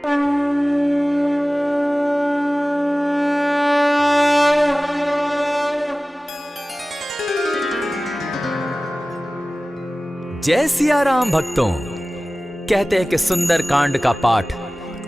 जय सिया राम भक्तों। कहते हैं कि सुंदर कांड का पाठ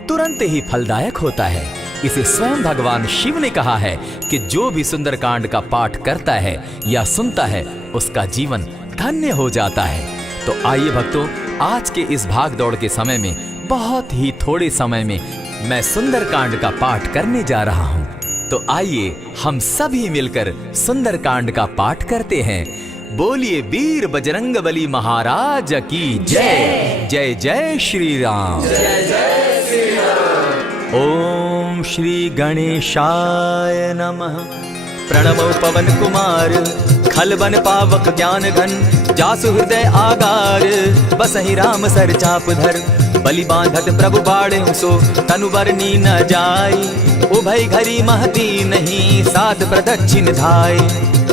तुरंत ही फलदायक होता है। इसे स्वयं भगवान शिव ने कहा है कि जो भी सुंदर कांड का पाठ करता है या सुनता है उसका जीवन धन्य हो जाता है। तो आइए भक्तों, आज के इस भाग दौड़ के समय में बहुत ही थोड़े समय में मैं सुंदर कांड का पाठ करने जा रहा हूँ। तो आइए हम सभी मिलकर सुंदर कांड का पाठ करते हैं। बोलिए वीर बजरंगबली महाराज की जय। जय जय श्री राम। जय जय श्री राम। ओम श्री गणेशाय नमः। प्रणमो पवन कुमार खल बन पावक ज्ञान घन जासु हृदय आगार बसहि राम सर चाप धर बलि बांधत प्रभु बाढ़े सो तनु बरनी न जाई उभय घरी महती नहीं सात प्रदक्षिण धाय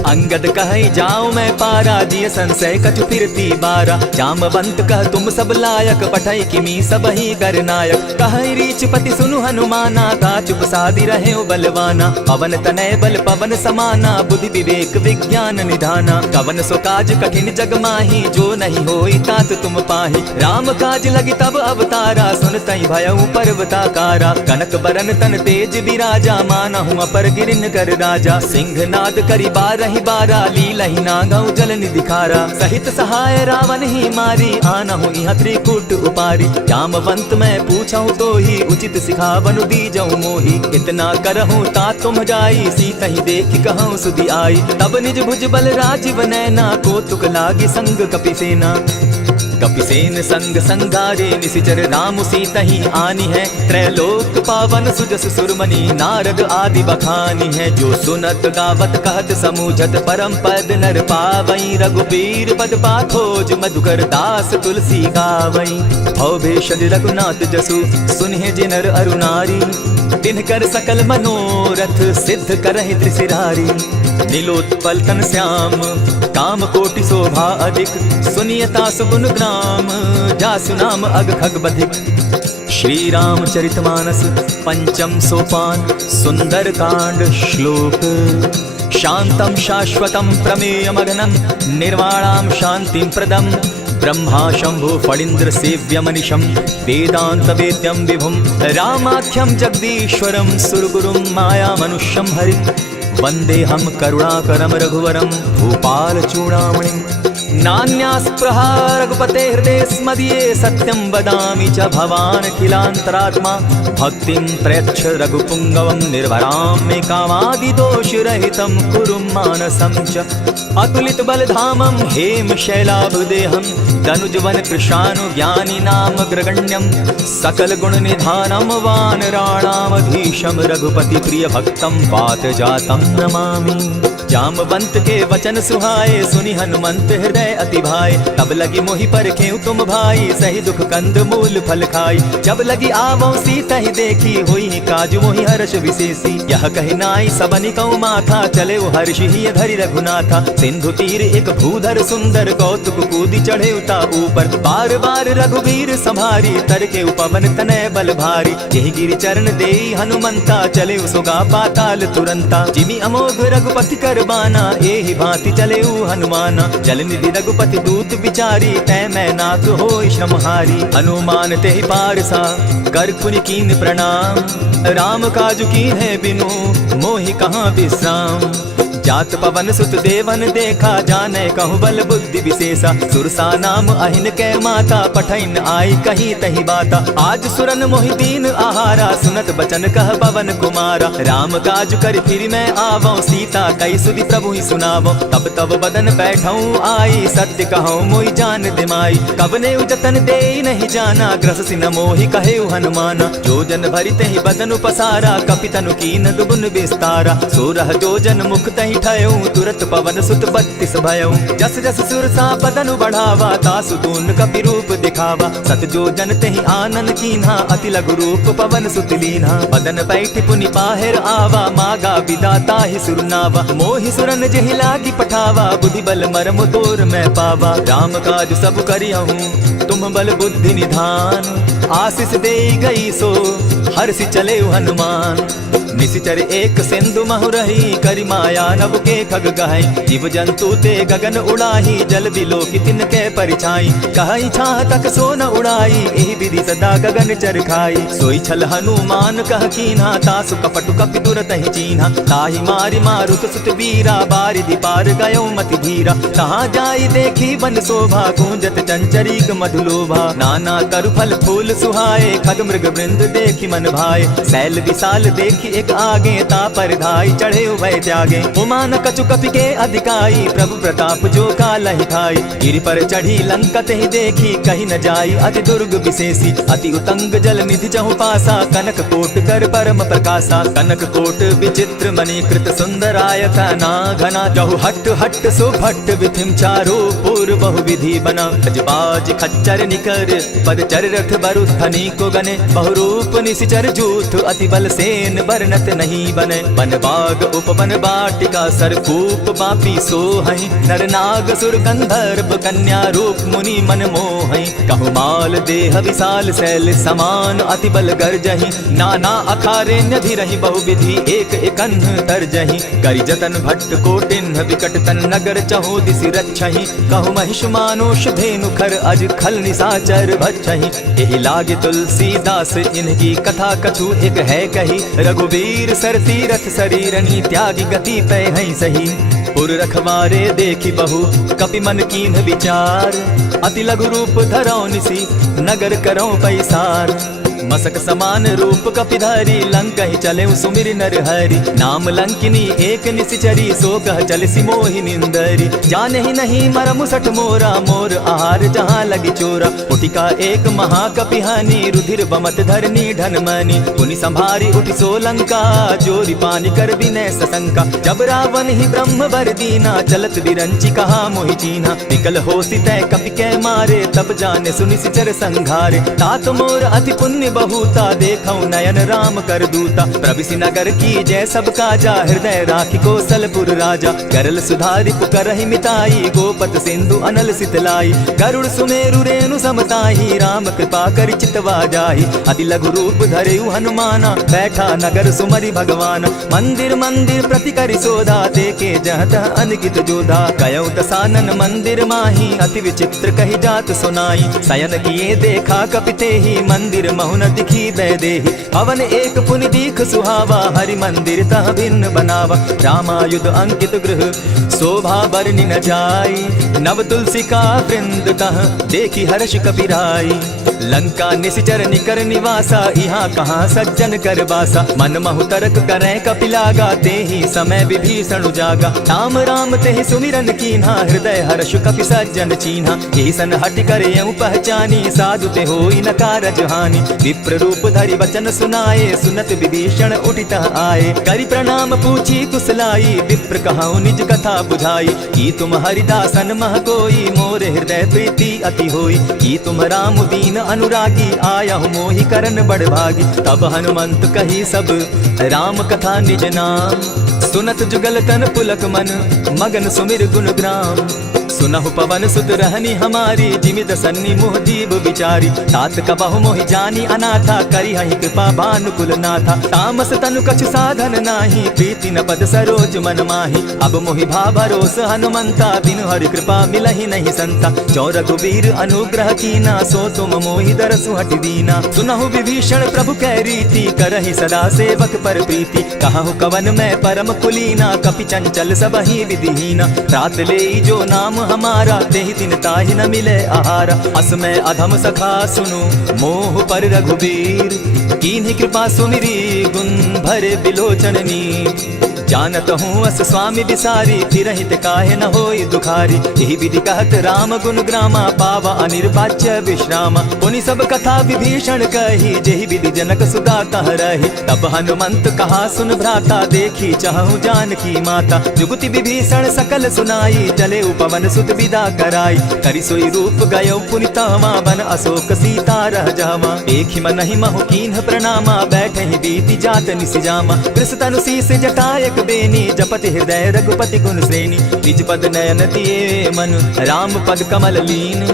अंगद कहे जाऊं मैं पारा जिय संशय कछु फिरती बारा जामवंत कह तुम सब लायक पठय किमी सब ही कर नायक कहे रीच पति सुनु हनुमाना ता चुप सादी रहे बलवाना पवन तनय बल पवन समाना बुद्धि विवेक विज्ञान निधाना कवन सो काज कठिन जग माही जो नहीं होई तात तुम पाही राम काज लगी तब अवतारा सुन तई भयउ पर्वताकारा कनक बरन तन तेज विराजा मानहु अपर गिरिन कर राजा सिंह नाद करी बार बारा लीलहि नागौ जल निधिखारा सहित सहाय रावण ही मारी आनहु इह त्रिकूट उपारी जामवंत मैं पूछऊं तो ही उचित सिखावनु दीजऊं मोही इतना करहूं ता तुम जाई सीता ही देखी कहूं सुधि आई तब निज भुज बल राजीव नैना कौतुक लागी संग कपिसेना कपिसेन संग संगारे निशिचर राम सीता ही आनी है त्रैलोक पावन सुजस सुरमणि नारद आदि बखानी है जो सुनत गावत कहत समूझत परम पद नर पावई रघुबीर पद पाखोज मधुकर दास तुलसी गावई भव भेषज रघुनाथ जसु सुनहि जिनर अरुनारी तिनकर सकल मनोरथ सिद्ध करहि त्रिशिरारी नीलोत्पल तन श्याम काम कोटि शोभा अधिक सुनियता सुगुण ग्राम जासु नाम अग खग बधिक। श्री रामचरितमानस पंचम सोपान सुंदर कांड श्लोक शांतम शाश्वतम प्रमेयमगनं निर्वाणां शांतिं प्रदम ब्रह्मा शंभु फणीन्द्र सेव्यमनिशं वेदांत वेद्यं विभुं रामाख्यं जगदीश्वरं सुरगुरुं माया मनुष्यं हरिं वंदेहम करुणाकरं रघुवरं भूपाल चूड़ामणिं नान्यास्पृहा रघुपते हृदये स्मदीये सत्यं वदामि च भवान् खिलान्तरात्मा भक्तिं प्रयच्छ रघुपुङ्गवं निर्भरां मे कामादिदोषरहितं कुरु मानसं च अतुलित बलधामं हेम शैलाभदेहं दनुजवन कृशानु ज्ञानी नाम ग्रगण्यं सकल गुण निधानं वानराणामधीशं रघुपति प्रिय भक्तं वात जातं नमामि। जामवंत के वचन सुहाए सुनि हनुमंत हृदय अति भाए तब लगी मोहि परखेउ तुम भाई सही दुख कंद मूल फल खाई जब लगी आवो सीता ही देखी हुई काजु मोहि हर्ष विशेषी यह कहि नाई सबनि कौ माथा चले हर्ष ही धरि रघुनाथा सिंधु तीर एक भूधर सुंदर कौतुक कूदी चढ़े उता ऊपर बार बार रघुवीर संभारी तर के उपवन तनय बल भारी यही गिरि चरण देई हनुमंता चले सुगा पाताल तुरंता जिमि अमोघ रघुपति कर बाना एहि भांति चले हनुमाना जल निधि रघुपति दूत बिचारी तै मैं नाथ होय श्रमहारी हनुमान तेहि पारसा कर पुनि कीन प्रणाम राम काजु कीन है बिनु मोहि कहाँ विश्राम जात पवन सुत देवन देखा जाने कहु बल बुद्धि विशेषा सुरसा नाम अहिन कै माता पठैन आई कहीं तही बाता आज सुरन मोहि दीन आहारा सुनत बचन कह पवन कुमारा राम काज कर फिर मैं आवो सीता कई सुधि प्रभु ही सुनावो तब तब बदन बैठऊं आई सत्य कहूं मोहि जान दिमाई कब ने जतन दे नहीं जाना ग्रस सिन मोहि कहे हनुमाना जो जन भरिते ही बदन पसारा कपितनु कीन दुगुन विस्तारा सोरह जो जन मुख तही ठयऊ तुरत पवन सुत 32 भयऊ जस जस सुरसा बदनु बढ़ावा तासु दून कपि रूप दिखावा सत जो जन तेहि आनन कीन्हा अति लघु रूप पवन सुत लीन्हा बदन बैठ पुनि बाहिर आवा मागा विदाता ही सुरनावा मोहि सुरन जेहि लागी पठावा बुद्धि बल मरम तोर मैं पावा राम काज सब करियहूँ तुम बल बुद्धि निधान, आशीष दे गई सो हर्षि चले हनुमान। निशिचर एक सिंधु महु रही, करि माया नभ के खग गहई। जीव जंतु ते गगन उड़ाही, जल बिलो की तिनके परिछाई। कहई छाह तक सो न उड़ाई, एहि विधि सदा गगन चर खाई। सोई छल हनुमान कह कीन्हा, तासु कपटु कपि तुरत ही चीन्हा। ताहि मारि मारुत सुत बीरा, बारिधि पार गयो मति धीरा। कहाँ जाई देखी वन शोभा, गूंजत चंचरीक मधुलोभा। नाना तरु फल फूल सुहाए, खग मृग वृंद देखी मन भाए। शैल विशाल देखी एक आगे, तापर धाई चढ़े उभय त्यागे। उमान कछु कपि के अधिकाई, प्रभु प्रताप जो कालहि खाई। गिरि पर चढ़ी लंका तेहि देखी, कहीं न जाई अति दुर्ग विशेषी। अति उतंग जल निधि चहु पासा, कनक कोट कर परम प्रकाशा। कनक कोट विचित्र मणिकृत सुंदरायता ना घना। जहु हट हट सो भट्ट विधिम चारो पूर्व बहु विधि बना। गजबाज खच्चर निकर पद चर रथ बरु धनी को गने। बहुरूप निशिचर जूथ अति बल सेन वर्णत नहीं बने। बन बाग उपवन बाटिका सरकूप बापी सोहई। नर नाग सुर गंधर्व कन्या रूप मुनि मन मोहई। कहु माल देह विशाल शैल समान, अति बल गर्जहि। नाना अखारे न्यधिरहि बहुविधि, एक एकन्ह तरजहि। करि जतन भट्ट कोटिन्ह विकट तन नगर, चहु दिसि रक्षहि। कहु महिष मानुष धेनु खर, अज खल निशाचर भक्षहि। एहि लागे तुलसीदास इनकी कथा, कछु एक है कही। रघुवीर सर तीरथ शरीरनी, त्यागी गति पै हई सही। पुर रखवारे देखी बहु, कपि मन कीन्ह विचार। अति लघु रूप धरौ निसी, नगर करौ पैसार। मसक समान रूप कपिधारी, लंक ही चले सुमिर नर हरि। नाम लंकिनी एक निशिचरी, सो कह चल सिमोहि निंदरी। जाने ही नहीं मरमु सठ मोरा, मोर आहार जहाँ लगी चोरा। उठिका एक महाकपिहानी, रुधिर बमत धरनी ढनमनी। पुनि संभारी उठि सो लंका, जोरी पानी कर विनय सशंका। जब रावण ही ब्रह्म बर दीना, चलत विरंचि कहा मोहि चीन्हा। निकल होसी तय कपि कै मारे, तब जाने सुनि निशिचर संघारे। तात मोर अति पुण्य बहुता, देखौ नयन राम कर दूता। प्रविशि नगर की जय सब काजा, हृदय राखी कौशलपुर राजा। करल सुधारि पुकरहि मिताई, गोपत सिंधु अनल सितलाई। गरुड़ सुमेरु रेणु समताही, राम कृपा करि चितवा जाहि। अति लघु रूप धरेउ हनुमाना, बैठा नगर सुमरि भगवान। मंदिर मंदिर प्रति करि सोधा, देखे जहत अनगित जोधा। कयौ दसानन मंदिर माही, अति विचित्र कहि जात सुनाई। शयन किए देखा कपितेहि, मंदिर महुन दिखी बैदेहि। हवन एक पुनि दीख सुहावा, हरि मंदिर तह भिन्न बनावा। रामायुध अंकित गृह, शोभा बरनि न जाई। नव तुलसी का वृंद तह, देखी हर्ष कपिराई। लंका निशिचर निकर निवासा, यहाँ कहाँ सज्जन कर बासा। मन महु तरक करै कपिलागा, तेहि समय विभीषण उजागा। राम राम तेहि सुमिरन कीन्हा, हृदय हर्ष कपि सज्जन चीन्हा। एहि सन हटि कर यऊ पहचानी, साधु ते होई न कारज हानि। विप्र रूप धरि वचन सुनाए, सुनत विभीषण उठितः आए। करि प्रणाम पूछी कुशलाई, विप्र कहौ निज कथा बुझाई। की तुम हरिदासन मह कोई, मोर हृदय प्रीति अति होई। की तुम राम दीन अनुरागी, आयहु मोहि करन बड़ भागी। तब हनुमंत कही सब राम कथा निज नाम, सुनत जुगल तन पुलक मन, मगन सुमिर गुण ग्राम। सुनहु पवन सुत रहनी हमारी, जिमित सन्नी मुह दीप विचारी। तात कबहु मोहि जानी अनाथा, करी हहि कृपा भानुकुल नाथा। तामस तनु कछु साधन नाही, प्रीति न पद सरोज मन माही। अब मोहि भा भरोस हनुमंता, बिनु हरि कृपा मिलहि नहीं संता। जो रघुवीर अनुग्रह कीना, सो तुम मोहि दरसु हटि दीना। सुनहु विभीषण प्रभु कै रीति, करहि सदा सेवक पर प्रीति। कहु कवन मैं परम कुलीना, कपि चंचल सबहि विधिहीना। रात ले जो नाम हमारा, तेहि दिन ताहि न मिले आहारा। अस मैं अधम सखा सुनु, मोह पर रघुवीर। कीन्हि कृपा सुमिरी, गुण भरे बिलोचन नीर। जानत हूँ अस स्वामी बिसारी, फिरहित काहे न होई दुखारी। यही विधि कहत राम गुण ग्रामा, पावा अनिर्वाच्य विश्रामा। पुनि सब कथा विभीषण कही, जेहि विधि जनक सुता कह रही। तब हनुमंत कहा सुन भ्राता, देखी चाहूँ जानकी माता। जुगति विभीषण सकल सुनाई, चले उपवन सुत विदा कराई। करि सोई रूप गयो पुनि तहवा, बन अशोक सीता रह जावा। एक ही मन ही महु कीन्ह प्रणामा, बैठे ही बीती जात निसिजामा। कृष तनु शीस जटायक बेनी, जपति हृदय रघुपति गुण श्रेणी। निज पद नयन दिए मन, राम पद कमल लीन।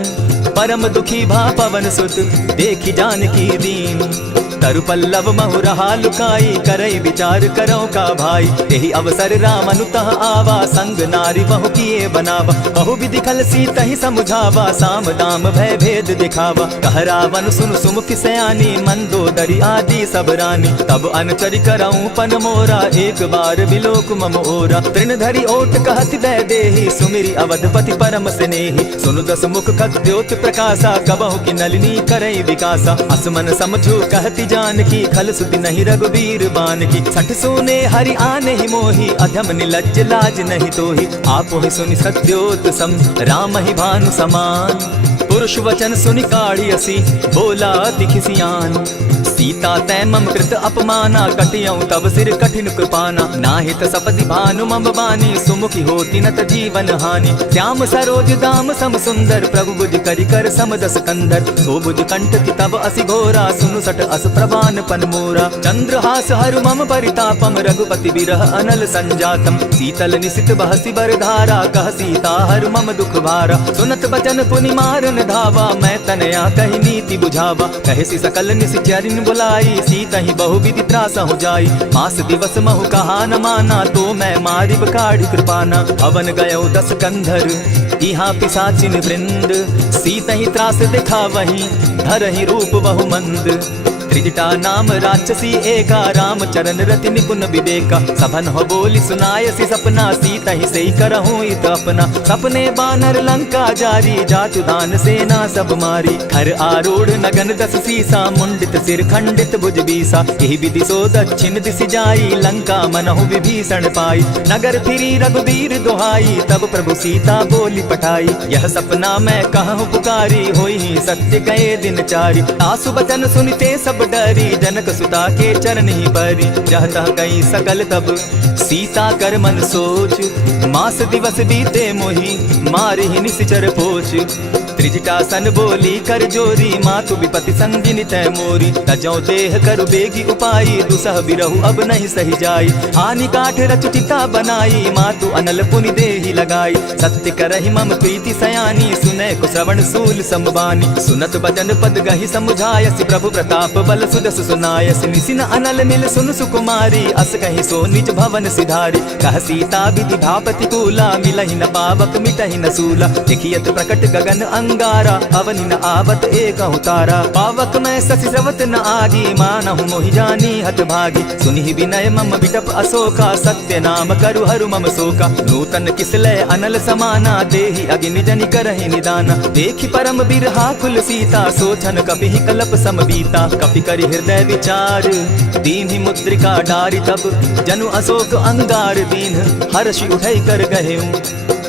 परम दुखी भा पवन सुत देखी जानकी दीन। तरु पल्लव महु रहा लुकाई करई विचार करो का भाई। यही अवसर राम अनुतः आवा संग नारी बहु किए बनावा। बहु विधि खल सीत ही समुझावा साम दाम भय भेद दिखावा। कह रावण सुन सुमुख सयानी मंदोदरी आदि सब रानी। तब अनचरि करऊं पन मोरा एक बार बिलोक मम ओरा। तृण धरि ओट कहत दय देहि सुमिरि अवधपति परम स्नेहि। सुनु दस मुख खद्योत प्रकाशा कबहु की नलिनी करई विकासा। असमन समझू कहती जानकी खल सुति नहीं रघुबीर बान की। सठ सोने हरि आने ही मोही अधम निलज्ज लाज नहीं तोही। आपो ही सुनि सत्योत सम राम ही भानु समान। पुरुष वचन सुनि काढ़ियसी बोला अति खिसियान। सीता तै मम कृत अपमाना कटियऊं तब सिर कठिन कृपाना। नाहित सपदि भानु मम बानी सुमुखी होती नत जीवन हानि। श्याम सरोज दाम सम सुंदर प्रभु बुझ करि कर समदस कंधर। सो बुझ कंठ की तब असि घोरा सुनु सट अस प्रवान पन मोरा। चंद्रहास हरु मम परितापम रघुपति बिरह अनल संजातम। शीतल निशित बहसी बर धारा कह सीता हरु मम दुख भारा। सुनत बचन पुनि मारन धावा मैं तनया कही नीति बुझावा। कहसी सकल निशिचरिन बुलाई सीता ही बहु विधि त्रास हो जाई। मास दिवस महु कहा न माना तो मैं मारिब काढ़ी कृपाना। अवन गयो 10 कंधर इहाँ पिशाचिन वृंद। सीता ही त्रास दिखा वही धरहि रूप बहु मंद। त्रिजटा नाम राक्षसी एका राम चरण रति निपुण विवेका। सभन हो बोली सुनायसी सपना सीता ही सही करहूं इत अपना। सपने बानर लंका जारी जातु दान सेना सब मारी। खर आरूढ़ नगन 10 सीसा मुंडित सिर खंडित भुज बीसा। यही विधि सो दक्षिण दिशि जाई लंका मनहु विभीषण पाई। नगर फिरी रघुबीर दुहाई तब प्रभु सीता बोली पठाई। यह सपना मैं कहूँ पुकारी होई सत्य गए दिन चारी। आसु बचन सुनते सब डरी जनक सुता के चरण ही परी। जहता कई सकल तब सीता कर मन सोच। मास दिवस बीते मोही मारि ही निशिचर पोछ। त्रिजटा सन बोली कर जोरी मातु विपति संगिनी तय मोरी। तजौ देह करु बेगी उपाई दुसह बिरहु अब नहीं सही जाई। हानि काठ रचुचिता बनाई मातु अनल पुनि देहि लगाई। सत्य करहि मम प्रीति सयानी सुनै को श्रवण सूल समबानी। सुनत बचन पद गहि समुझायसि प्रभु प्रताप बल सुदस सुनायसि। निसिन अनल मिल सुन सुकुमारी अस कहि सो निज भवन सिधारी। कह सीता विधि भा प्रतिकूला मिलहि न पावक मिटहि न सूला। देखियत प्रकट गगन अंगारा अवनि न आवत एकहु तारा। पावक मैं शशि स्रवत न आगी मानहु मोहि जानी हत भागी। सुनि विनय मम बिटप अशोका सत्य नाम करु हरु मम शोका। नूतन किसलय अनल समाना देहि अगिनि जनि करहि निदाना। देखि परम बिरहा कुल सीता सोचन कपिहि कलप सम बीता। कपि करि हृदय विचार दीन्हि मुद्रिका डारि तब। जनु अशोक अंगार दीन हर्षि उठै कर गहेऊं।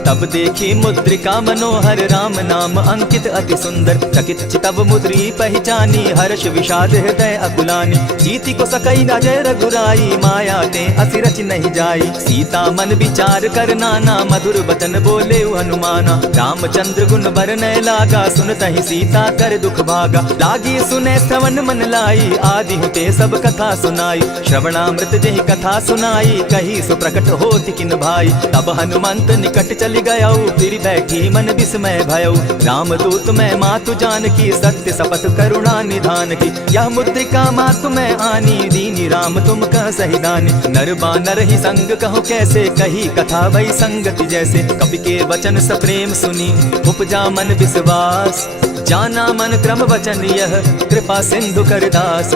तब देखी मुद्रिका मनोहर राम नाम अंकित अति सुंदर। चकित चितव मुद्री पहचानी हर्ष विषाद हृदय अकुलानी। जीति को सकई न जय रघुराई माया ते असि रचि नहीं जाई। सीता मन विचार कर नाना मधुर बचन बोले हनुमाना। रामचंद्र गुण बरनय लागा सुनतहि सीता कर दुख भागा। लागी सुने श्रवण मन लाई आदि हुते सब कथा सुनाई। श्रवणामृत जेहि कथा सुनाई कही सो प्रकट होति किन भाई। तब हनुमंत निकट चल गया फिर बैठी मन विस्मय भयो। रामदूत मैं मातु जानकी सत्य शपथ करुणा निधान की। यह मुद्रिका मातु मैं आनी दीनी राम तुम कह सही दानी। नर बानर ही संग कहो कैसे कही कथा वही संगति जैसे। कपि के वचन सप्रेम सुनी उपजा मन विश्वास। जाना मन क्रम वचन यह कृपा सिंधु कर दास।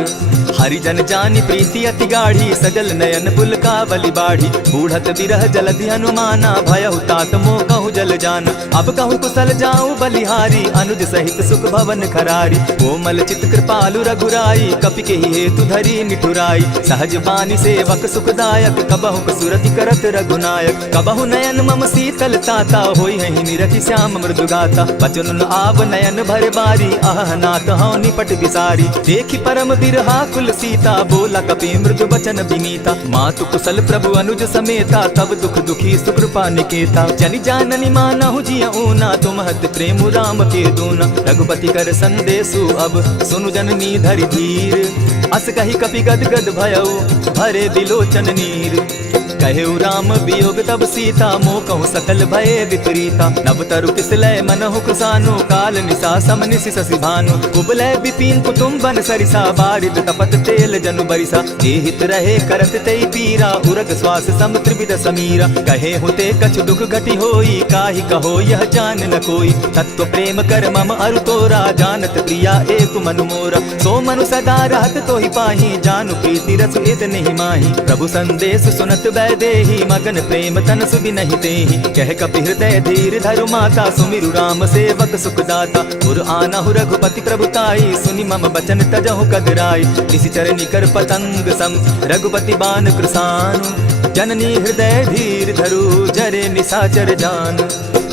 हरिजन जानी प्रीति अति गाढ़ी सजल नयन पुलकावली बाढ़ी। बूढ़त बिरह जलधि हनुमाना भयहु तात मोह कहूँ जल जान। अब कहूँ कुशल जाऊँ बलिहारी अनुज सहित सुख भवन खरारी। कोमल चित कृपालु रघुराई कपि के हेतु धरी निठुराई। सहज बानी सेवक सुखदायक कबहु कसुरति करत रघुनायक। कबहु नयन मम शीतल ताता होई है निरति श्याम मृदु गाता। बचन आव नयन भर बारी आह नाथ हौ निपट विसारी। देखि परम बिरहा कुल सीता बोला कपि मृदु बचन विनीता। मातु कुशल प्रभु अनुज समेता तब दुख दुखी सुकृपा निकेता। जनि जाननि मानहु जिय ऊना तुम हत प्रेम राम के दूना। रघुपति कर संदेशु अब सुनु जननी धरि धीर। अस कहि कपि गद गद भयउ भरे बिलोचन नीर। कहेउ राम वियोग तब सीता मोह कहूँ सकल भये विपरीता। नव तरु किसलय मनहु कृसानु काल निशा सम निशि शशि भानु। कुबलय विपिन कुटुम्बन सरिसा बारिद तपत तेल जनु बरिसा। जे हित रहे करत तेई पीरा उरग श्वास सम त्रिविध समीरा। कहे हुते कछु दुख घटी होई काहि कहो यह जान न कोई। तत्व प्रेम कर मम अरु तोरा जानत प्रिया एक मनु मोरा। सो मनु सदा रहत तोहि पाहि जानु प्रीति रस इत नहीं माही। प्रभु संदेश सुनत वैदेही मगन प्रेम तन सुबि नहीं तेहि। कह कपि हृदय धीर धरु माता सुमिरु राम सेवक सुखदाता। उर आनहु रघुपति प्रभुताई सुनि मम बचन तजहु कदराई। निशिचर निकर पतंग सम रघुपति बान कृसानु। जननी हृदय धीर धरु जरे निशाचर जान।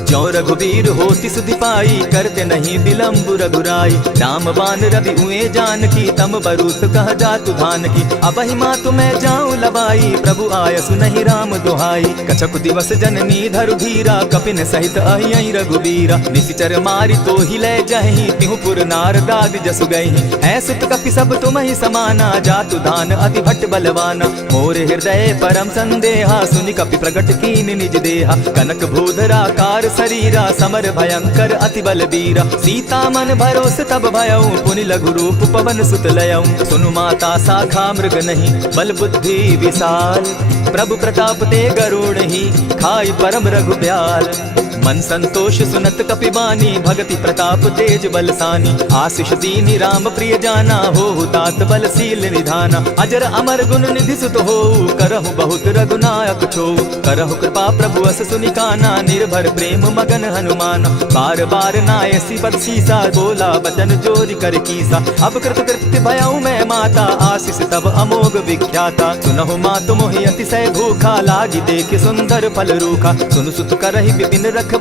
जो रघुवीर होति सुधि पाई करते नहीं विलम्ब रघुराई। राम बान रवि उए जान की तम बरूत कह जातु धान की। अबहि मातु मैं जाऊं लबाई प्रभु आयसु नहीं राम दुहाई। कछक दिवस जननी धरु धीरा कपिन सहित अहियहि रघुवीरा। निशिचर मारि तो ही ले जहि तिहु पुर नार दाग जसु गई। है सुत कपि सब तुम ही समाना जातु धान अति भट्ट बलवाना। मोर हृदय परम संदेहा सुनि कपि प्रगट कीन निज देहा। कनक भूधरा कार शरीरा समर भयंकर अति बलबीरा। सीता मन भरोस तब भयऊ पुनि लघु रूप पवन सुत लयऊ। सुनु माता शाखा मृग नहीं बल बुद्धि विशाल। प्रभु प्रताप ते गरुड़ ही खाई परम रघुब्याल। मन संतोष सुनत कपि बानी भगति प्रताप तेज बलसानी। आशीष दीनि राम प्रिय जाना हो तात बलशील निधाना। अजर अमर गुण निधि सुत हो करहु बहुत रघुनायक छो। करहु कृपा प्रभु अस सुनि काना निर्भर प्रेम मगन हनुमान। बार बार नायसी पद सीसा बोला बचन जोरि कर कीसा। अब कृत कृत्य भयऊ मैं माता आशीष तब अमोघ विख्याता। सुनहु मातु मोहि अतिशय भूखा लागी देख सुंदर फल रूखा। सुनु सुत करहि विपिन रखवारी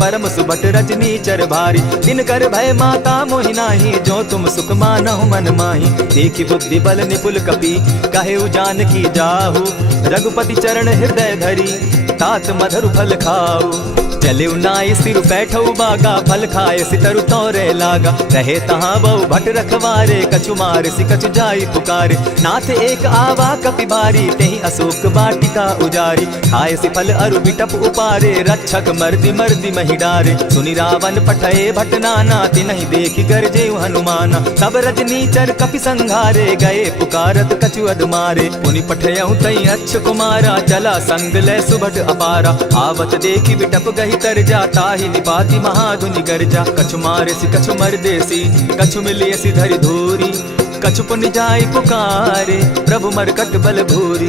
परम सुबट रजनी चर भारी। दिन कर भय माता मोहि नाही जो तुम सुख मानहु मन माही। देखी बुद्धि बल निपुल कपि कहेउ जानकी जाहु। रघुपति चरण हृदय धरी तात मधुर फल खाऊ। चले नाई सिर बैठऊ बागा फल खाए सितरु तोरे लागा। रहे तहाँ बहु भट रखवारे कछु मार सि कछु जाई पुकारे। नाथ एक आवा कपि बारी तेहि अशोक वाटिका उजारी। खाए सि फल अरु बिटप उपारे रक्षक मर्दि मर्दि महि डारे। सुनि रावण पठये भट नाना तिनहि देखि गरजेउ हनुमाना। तब रजनी चर कपि संघारे गए पुकारत कछु अदमारे। पुनि पठयउ तई अच्छ कुमारा चला संग ले सुभट अपारा। आवत देखि बिटप गहि तर जाता ही निपाति महाधुनि गर्जा। कछु मारे सि कछु मर्देसी कछु मिलिय सि धरि धूरी। कछु पुनि जाई पुकारे प्रभु मरकट बल भूरी।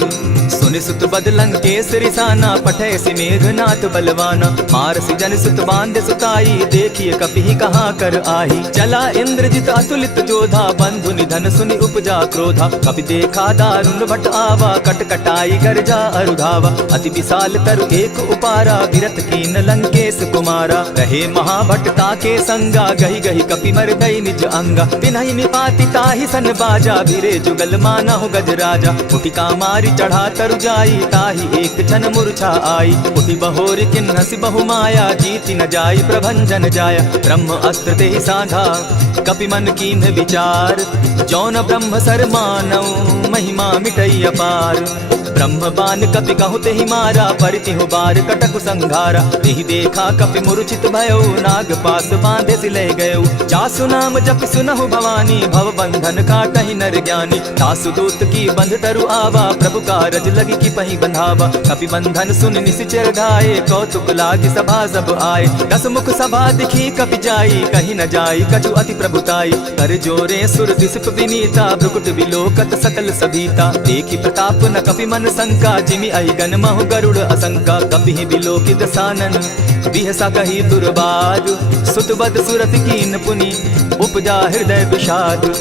सुनि सुत बद लंकेश रिसाना पठय सि मेघनाथ बलवाना। मार सि जन सुत बांध सुताई देखिए कपि कहाँ कर आही। चला इंद्रजित अतुलित जोधा बंधु निधन सुनि उपजा क्रोधा। कपि देखा दारुण भट आवा कट कटाई गर्जा अरुधावा। अति विशाल तरु एक उपारा विरत कीन लंकेश कुमारा। रहे महाभट्टा के संगा गही गही कपि मर गई निज अंगा। तिन्हि निपाति ताहि सन बाजा भिरे जुगल मानहु गजराजा। उठिका मारी चढ़ा तरु जाई ताहि एक क्षण मूर्छा आई। उठि बहोर किन्हसि बहु माया जीति न जाई प्रभंजन जाया। ब्रह्म अस्त्र तेहि साधा कपि मन कीन्ह विचार। जौन ब्रह्म सर मानऊ महिमा मिटई अपार। ब्रह्म बान कपि कहु तेहि मारा परितिहु बार कटकु संघारा। तेहि देखा कपि मूर्छित भयउ नाग पास बांधे सि ले गयउ। जासु नाम जपि सुनहु भवानी भव बंधन काटहि नर ज्ञानी। दासु दूत की बंध तरु आवा प्रभु कारज लगी की पहि बंधावा। कपि बंधन सुन निशिचर धाये कौतुक लागी सभा सब आए। दस मुख सभा दिखी कपि जाई कहीं न जाई कछु अति प्रभुताई। कर जोरे सुर दिसप विनीता भ्रुकुट विलोकत सकल सभीता। देखी प्रताप न कपि मन संका जिमि अहिगन महु गरुड़ असंका। कपि बिलोकि दसानन बिहसा कही दुर्बाद। सुतबद सुरत कीन पुनि उपजा हृदय विषाद।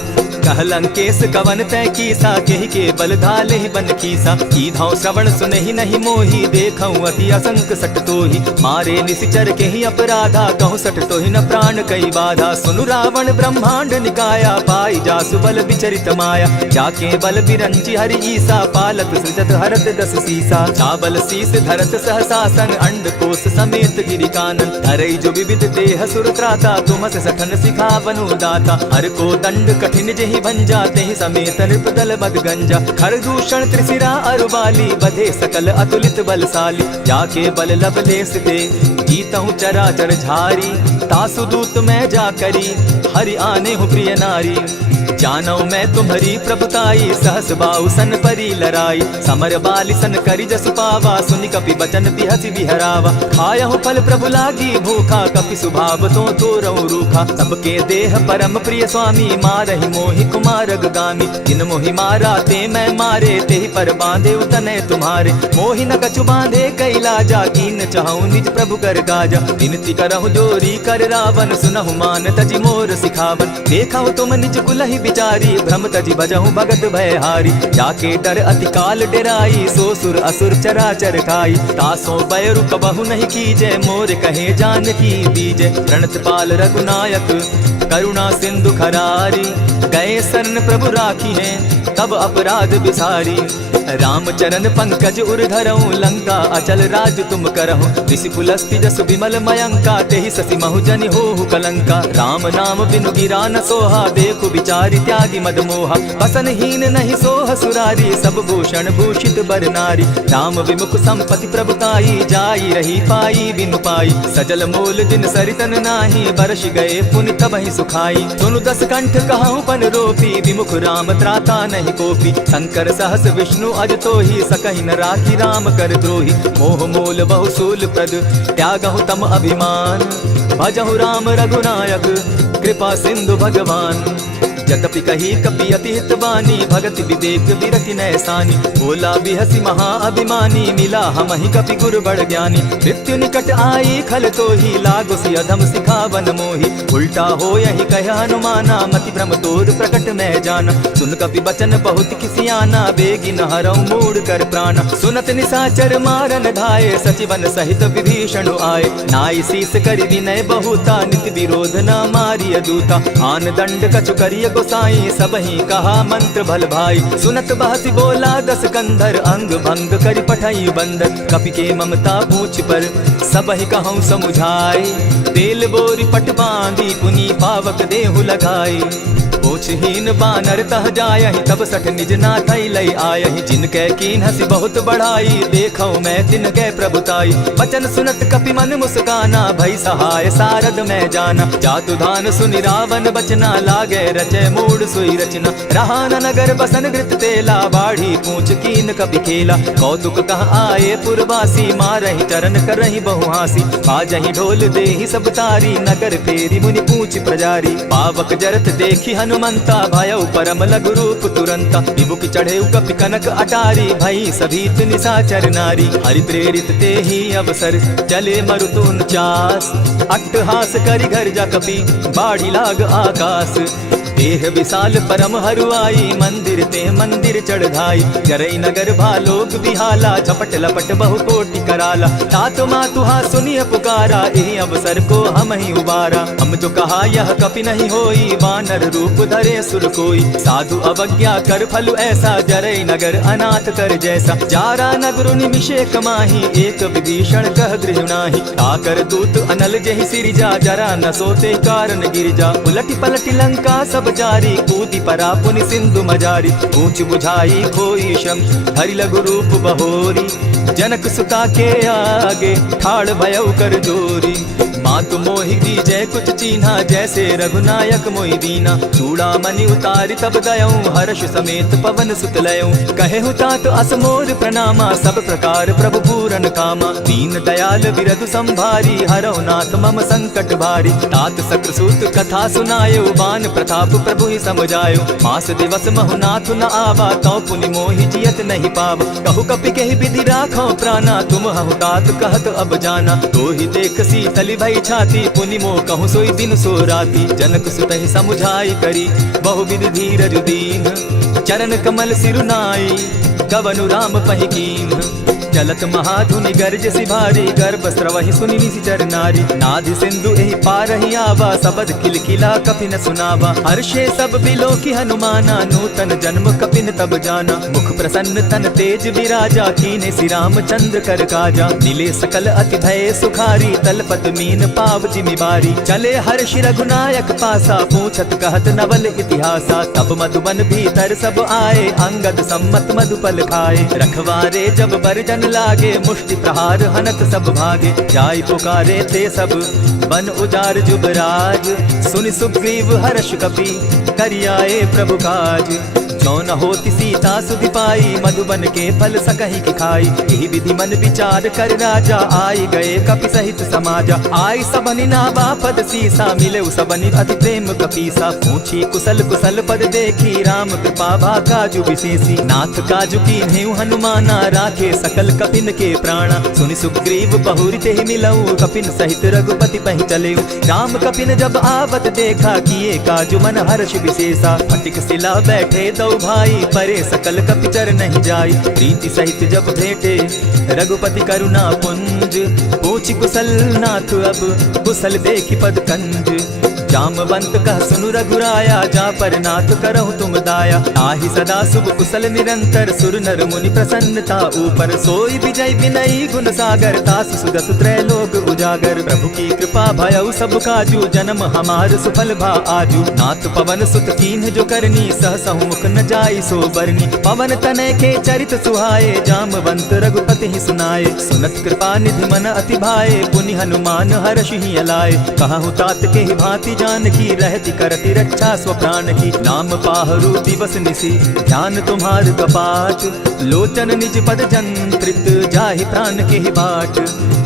कह लंकेश कवन तय कीसा केहि के बल धाले ही बन कीसा। की धाव श्रवण सुनहि नहीं मोही देखऊं अति असंक सट तोहि। मारे निशिचर केहि अपराधा कहूँ सट तोहि न प्राण कई बाधा। सुनु रावण ब्रह्मांड निकाया पाई जासु बल विचरित माया। जाके बल बिरंची हरि ईसा पालत सृजत हरत दस सीसा। चावल शीस धरत सहसासन अंड कोश समेत गिरि कानन। धरई जो विविध देह सुर त्राता तुमस सठन सिखावनु दाता। हर को दंड कठिन जेहि भंजा तेहि समेत नृपदल बद गंजा खरदूषण त्रिशिरा अरुबाली बधे सकल अतुलित बलशाली जाके बल लवलेस दे जीतहु चराचर झारी तासु दूत मैं जा करी हरि आने हूँ प्रिय नारी जानौ मैं तुम्हारी प्रभुताई सहस बाहु सन परी लराई समर बाली सन करी जसु पावा सुनि कपि बचन बिहसि बिहरावा खायहु फल प्रभु लागी भूखा कपि सुभाव तो तोरहु रूखा सबके देह परम प्रिय स्वामी मारहि मोहि कुमारग गामी जिन मोहि मारा ते मैं मारे तेहि पर बांधे उतने तुम्हारे मोहि न कछु बांधे कैलाजा कीन चाहूं निज प्रभु कर गाजा विनती करहु जोरी कर रावण सुनहु मान तजि मोर सिखावन देखहु तुम निज कुलहि बिचारी भ्रम तजि बजहु भगत भयहारी जाके डर अति काल डेराई सो सुर असुर चराचर खाई तासो बैरु कबहु नहीं कीजे मोर कहे जानकी बीजे प्रणत पाल रघुनायक करुणा सिंधु खरारी गए शरण प्रभु राखी है तब अपराध बिसारी रामचरण पंकज उर्धरऊ लंका अचल राज तुम करहु ऋषि पुलस्ति जसु विमल मयंका तेहि ससि महु जनि होहु कलंका राम नाम बिनु गिरा न सोहा देखु विचारि त्यागी मद मोहा बसन हीन नहीं सोह सुरारी सब भूषण भूषित बर नारी राम विमुख संपति प्रभुताई जाई रही पाई बिनु पाई सजल मोल जिन सरितन नाही बरस गए पुनि तबहि सुखाई सुनु दस कंठ कहूँ पन रोपी विमुख राम त्राता नहीं कोपी शंकर सहस विष्णु अज तो ही सकहि न राखी राम कर द्रोही मोह मोल बहु सूल प्रद त्यागहु तम अभिमान भजहु राम रघुनायक कृपा सिंधु भगवान जतपि कही कपि अति हित बानी भगति विवेक विरति नैसानी भोला बिहसी महा अभिमानी मिला हमहि कपि गुर बड़ ज्ञानी मृत्यु निकट आई खल तो ही लागो सि अधम सिखावन मोही उल्टा हो यही कह हनुमाना मति भ्रम तोर प्रकट में जाना सुन कपि बचन बहुत किसियाना बेगी न हरऊ मूड कर प्राण सुनत निसाचर मारन धाये सचिवन सहित विभीषण आए नाई शीस करि विनय बहुता नित विरोध न मारिय दूता आन दंड कछु करिय गोसाई सबही कहा मंत्र भल भाई सुनत बहसी बोला दस कंधर अंग भंग करि पठाई बंदर कपि के ममता पूछ पर सबही कहूँ समुझाई तेल बोरी पट बांधी पुनी पावक देहु लगाई पूछहीन बानर तह जायहि तब सठ निज नाथई लई आयहि जिनके कीन हसी बहुत बढ़ाई देखौ मैं तिनके प्रभुताई बचन सुनत कपि मन मुस्काना भई सहाय सारद में जाना जातु धान सुनि रावण बचना लागे रचे मूड सुई रचना रहा न नगर बसन घृत तेला बाढ़ी पूछ कीन कपि खेला कौतुक कह आए पुरवासी मारहि चरण करहि बहु हासी बाजहि ढोल देहि सब तारी नगर फेरी मुनि पूछ प्रजारी पावक जरत देखी हनुमंता भयउ परम लघु रूप तुरंता विमुख चढ़े कपि कनक अटारी भई सभीत निशाचर नारी हरि प्रेरित ते ही अवसर चले मरुतु 49 अट्टहास करि घर जा कपि बाढ़ी लाग आकाश देह विशाल परम हरुआई मंदिर ते मंदिर चढ़ाई जरई नगर भालोक बिहाला झपट लपट बहु कोटि कराला तातु मातुहा सुनिय पुकारा यही अवसर को हम ही उबारा हम जो कहा यह कपि नहीं होई वानर रूप धरे सुर कोई साधु अवज्ञा कर फल ऐसा जरई नगर अनाथ कर जैसा जारा नगर निमिषे कमाही एक विभीषण कह गृह नाही ताकर दूत अनल जहि सिरिजा जरा न सोते कारण गिरजा उलटी पलटी लंका सब जारी कूदी परा पुनि सिंधु मजारी पूछ बुझाई खोई शम हरि लघु रूप बहोरी जनक सुता के आगे ठाड़ भयउ कर जोरी मातु मोहि दी जय कुछ चीन्हा जैसे रघुनायक मोहि दीना चूड़ामणि उतारि तब दयऊं हर्ष समेत पवन सुत लयऊं कहे तात असमोर प्रणामा सब प्रकार प्रभु पूरन कामा दीन दयाल बिरधु संभारी हरौ नाथ मम संकट भारी तात सक्रसूत कथा सुनायो बान प्रताप प्रभु ही समझायो मास दिवस महु नाथ न आवा तौ पुनि मोहि जियत नहीं पाव कहु कपि कहि विधि राखो प्राणा तुम हहु तात कहत अब जाना तो ही देख शीतली भई छाती पुनि मो कहूँ सोई दिन सो राती जनक सुतहि समुझाई करी बहु विधि धीरज दीन चरण कमल सिरुनाई कवनु राम पहिकीन चलत महाधुनि गर्ज सिभारी, गर्भ स्रवहि सुनि निशिचर नारी। नादि सिंधु एहि पारहि आवा, सबद किलकिला कपिन सुनावा। हर्षे सब बिलोकि हनुमाना, नूतन जन्म कपिन तब जाना। मुख प्रसन्न तन तेज विराजा, कीने श्री रामचंद्र कर काजा। नीले सकल अति भय सुखारी, तलपत मीन पाव जिमि बारी। चले हर्षि रघुनायक पासा, पूछत कहत नवल इतिहासा। तब मधुबन भीतर सब आए, अंगद सम्मत मधुपल खाए। रखवारे जब बरजन लागे, मुष्टि प्रहार हनत सब भागे। जाय पुकारे ते सब बन उजार जुबराज, सुनि सुग्रीव हर्ष कपि करियाए प्रभु काज। जो न होती सीता सुधि पाई, मधुबन के फल सकहि की खाई। यही विधि मन विचार कर राजा, आई गए कपि सहित समाजा। आई सबनि नावा पद सीसा, मिले सबनि अति प्रेम कपीसा। पूछी कुशल कुशल पद देखी, राम कृपा भा काजु विशेषी। नाथ काजु कीन्हे हनुमाना, राखे सकल कपिन के प्राणा। सुनि सुग्रीव बहुरि तेहि मिलऊ, कपिन सहित रघुपति पहि चलेऊ। राम कपिन जब आवत देखा, किए काजु मन हर्ष विशेषा। फटिक सिला बैठे दो भाई, परे सकल कपिचर नहीं जाई। प्रीति सहित जब भेटे रघुपति करुणा पुंज, पूछ कुशल नाथ अब कुशल देखि पद कंज। जामवंत कह सुनु रघुराया, जा पर नाथ करहु तुम दाया। ताहि सदा शुभ कुशल निरंतर, सुर नर मुनि प्रसन्नता ऊपर। सोई विजय विनयी गुण सागर, तास सुदस त्रैलोक उजागर। प्रभु की कृपा भयउ सब काजू, जन्म हमार सुफल भा आजू। नाथ पवन सुत कीन्ह जो करनी, सहसहु मुख न जाई सो बरनी। पवन तनय के चरित सुहाए, जामवंत रघुपति ही सुनाए। सुनत कृपा निधि मन अति भाए, पुनि हनुमान हर्षि ही अलाए। कहु तात के ही भांति जानकी, रहति करति रक्षा स्वप्राण की। नाम पाहरु दिवस निसी, ध्यान तुम्हार कपाट। लोचन निज पद जंत्रित, जाहि प्राण के ही बाट।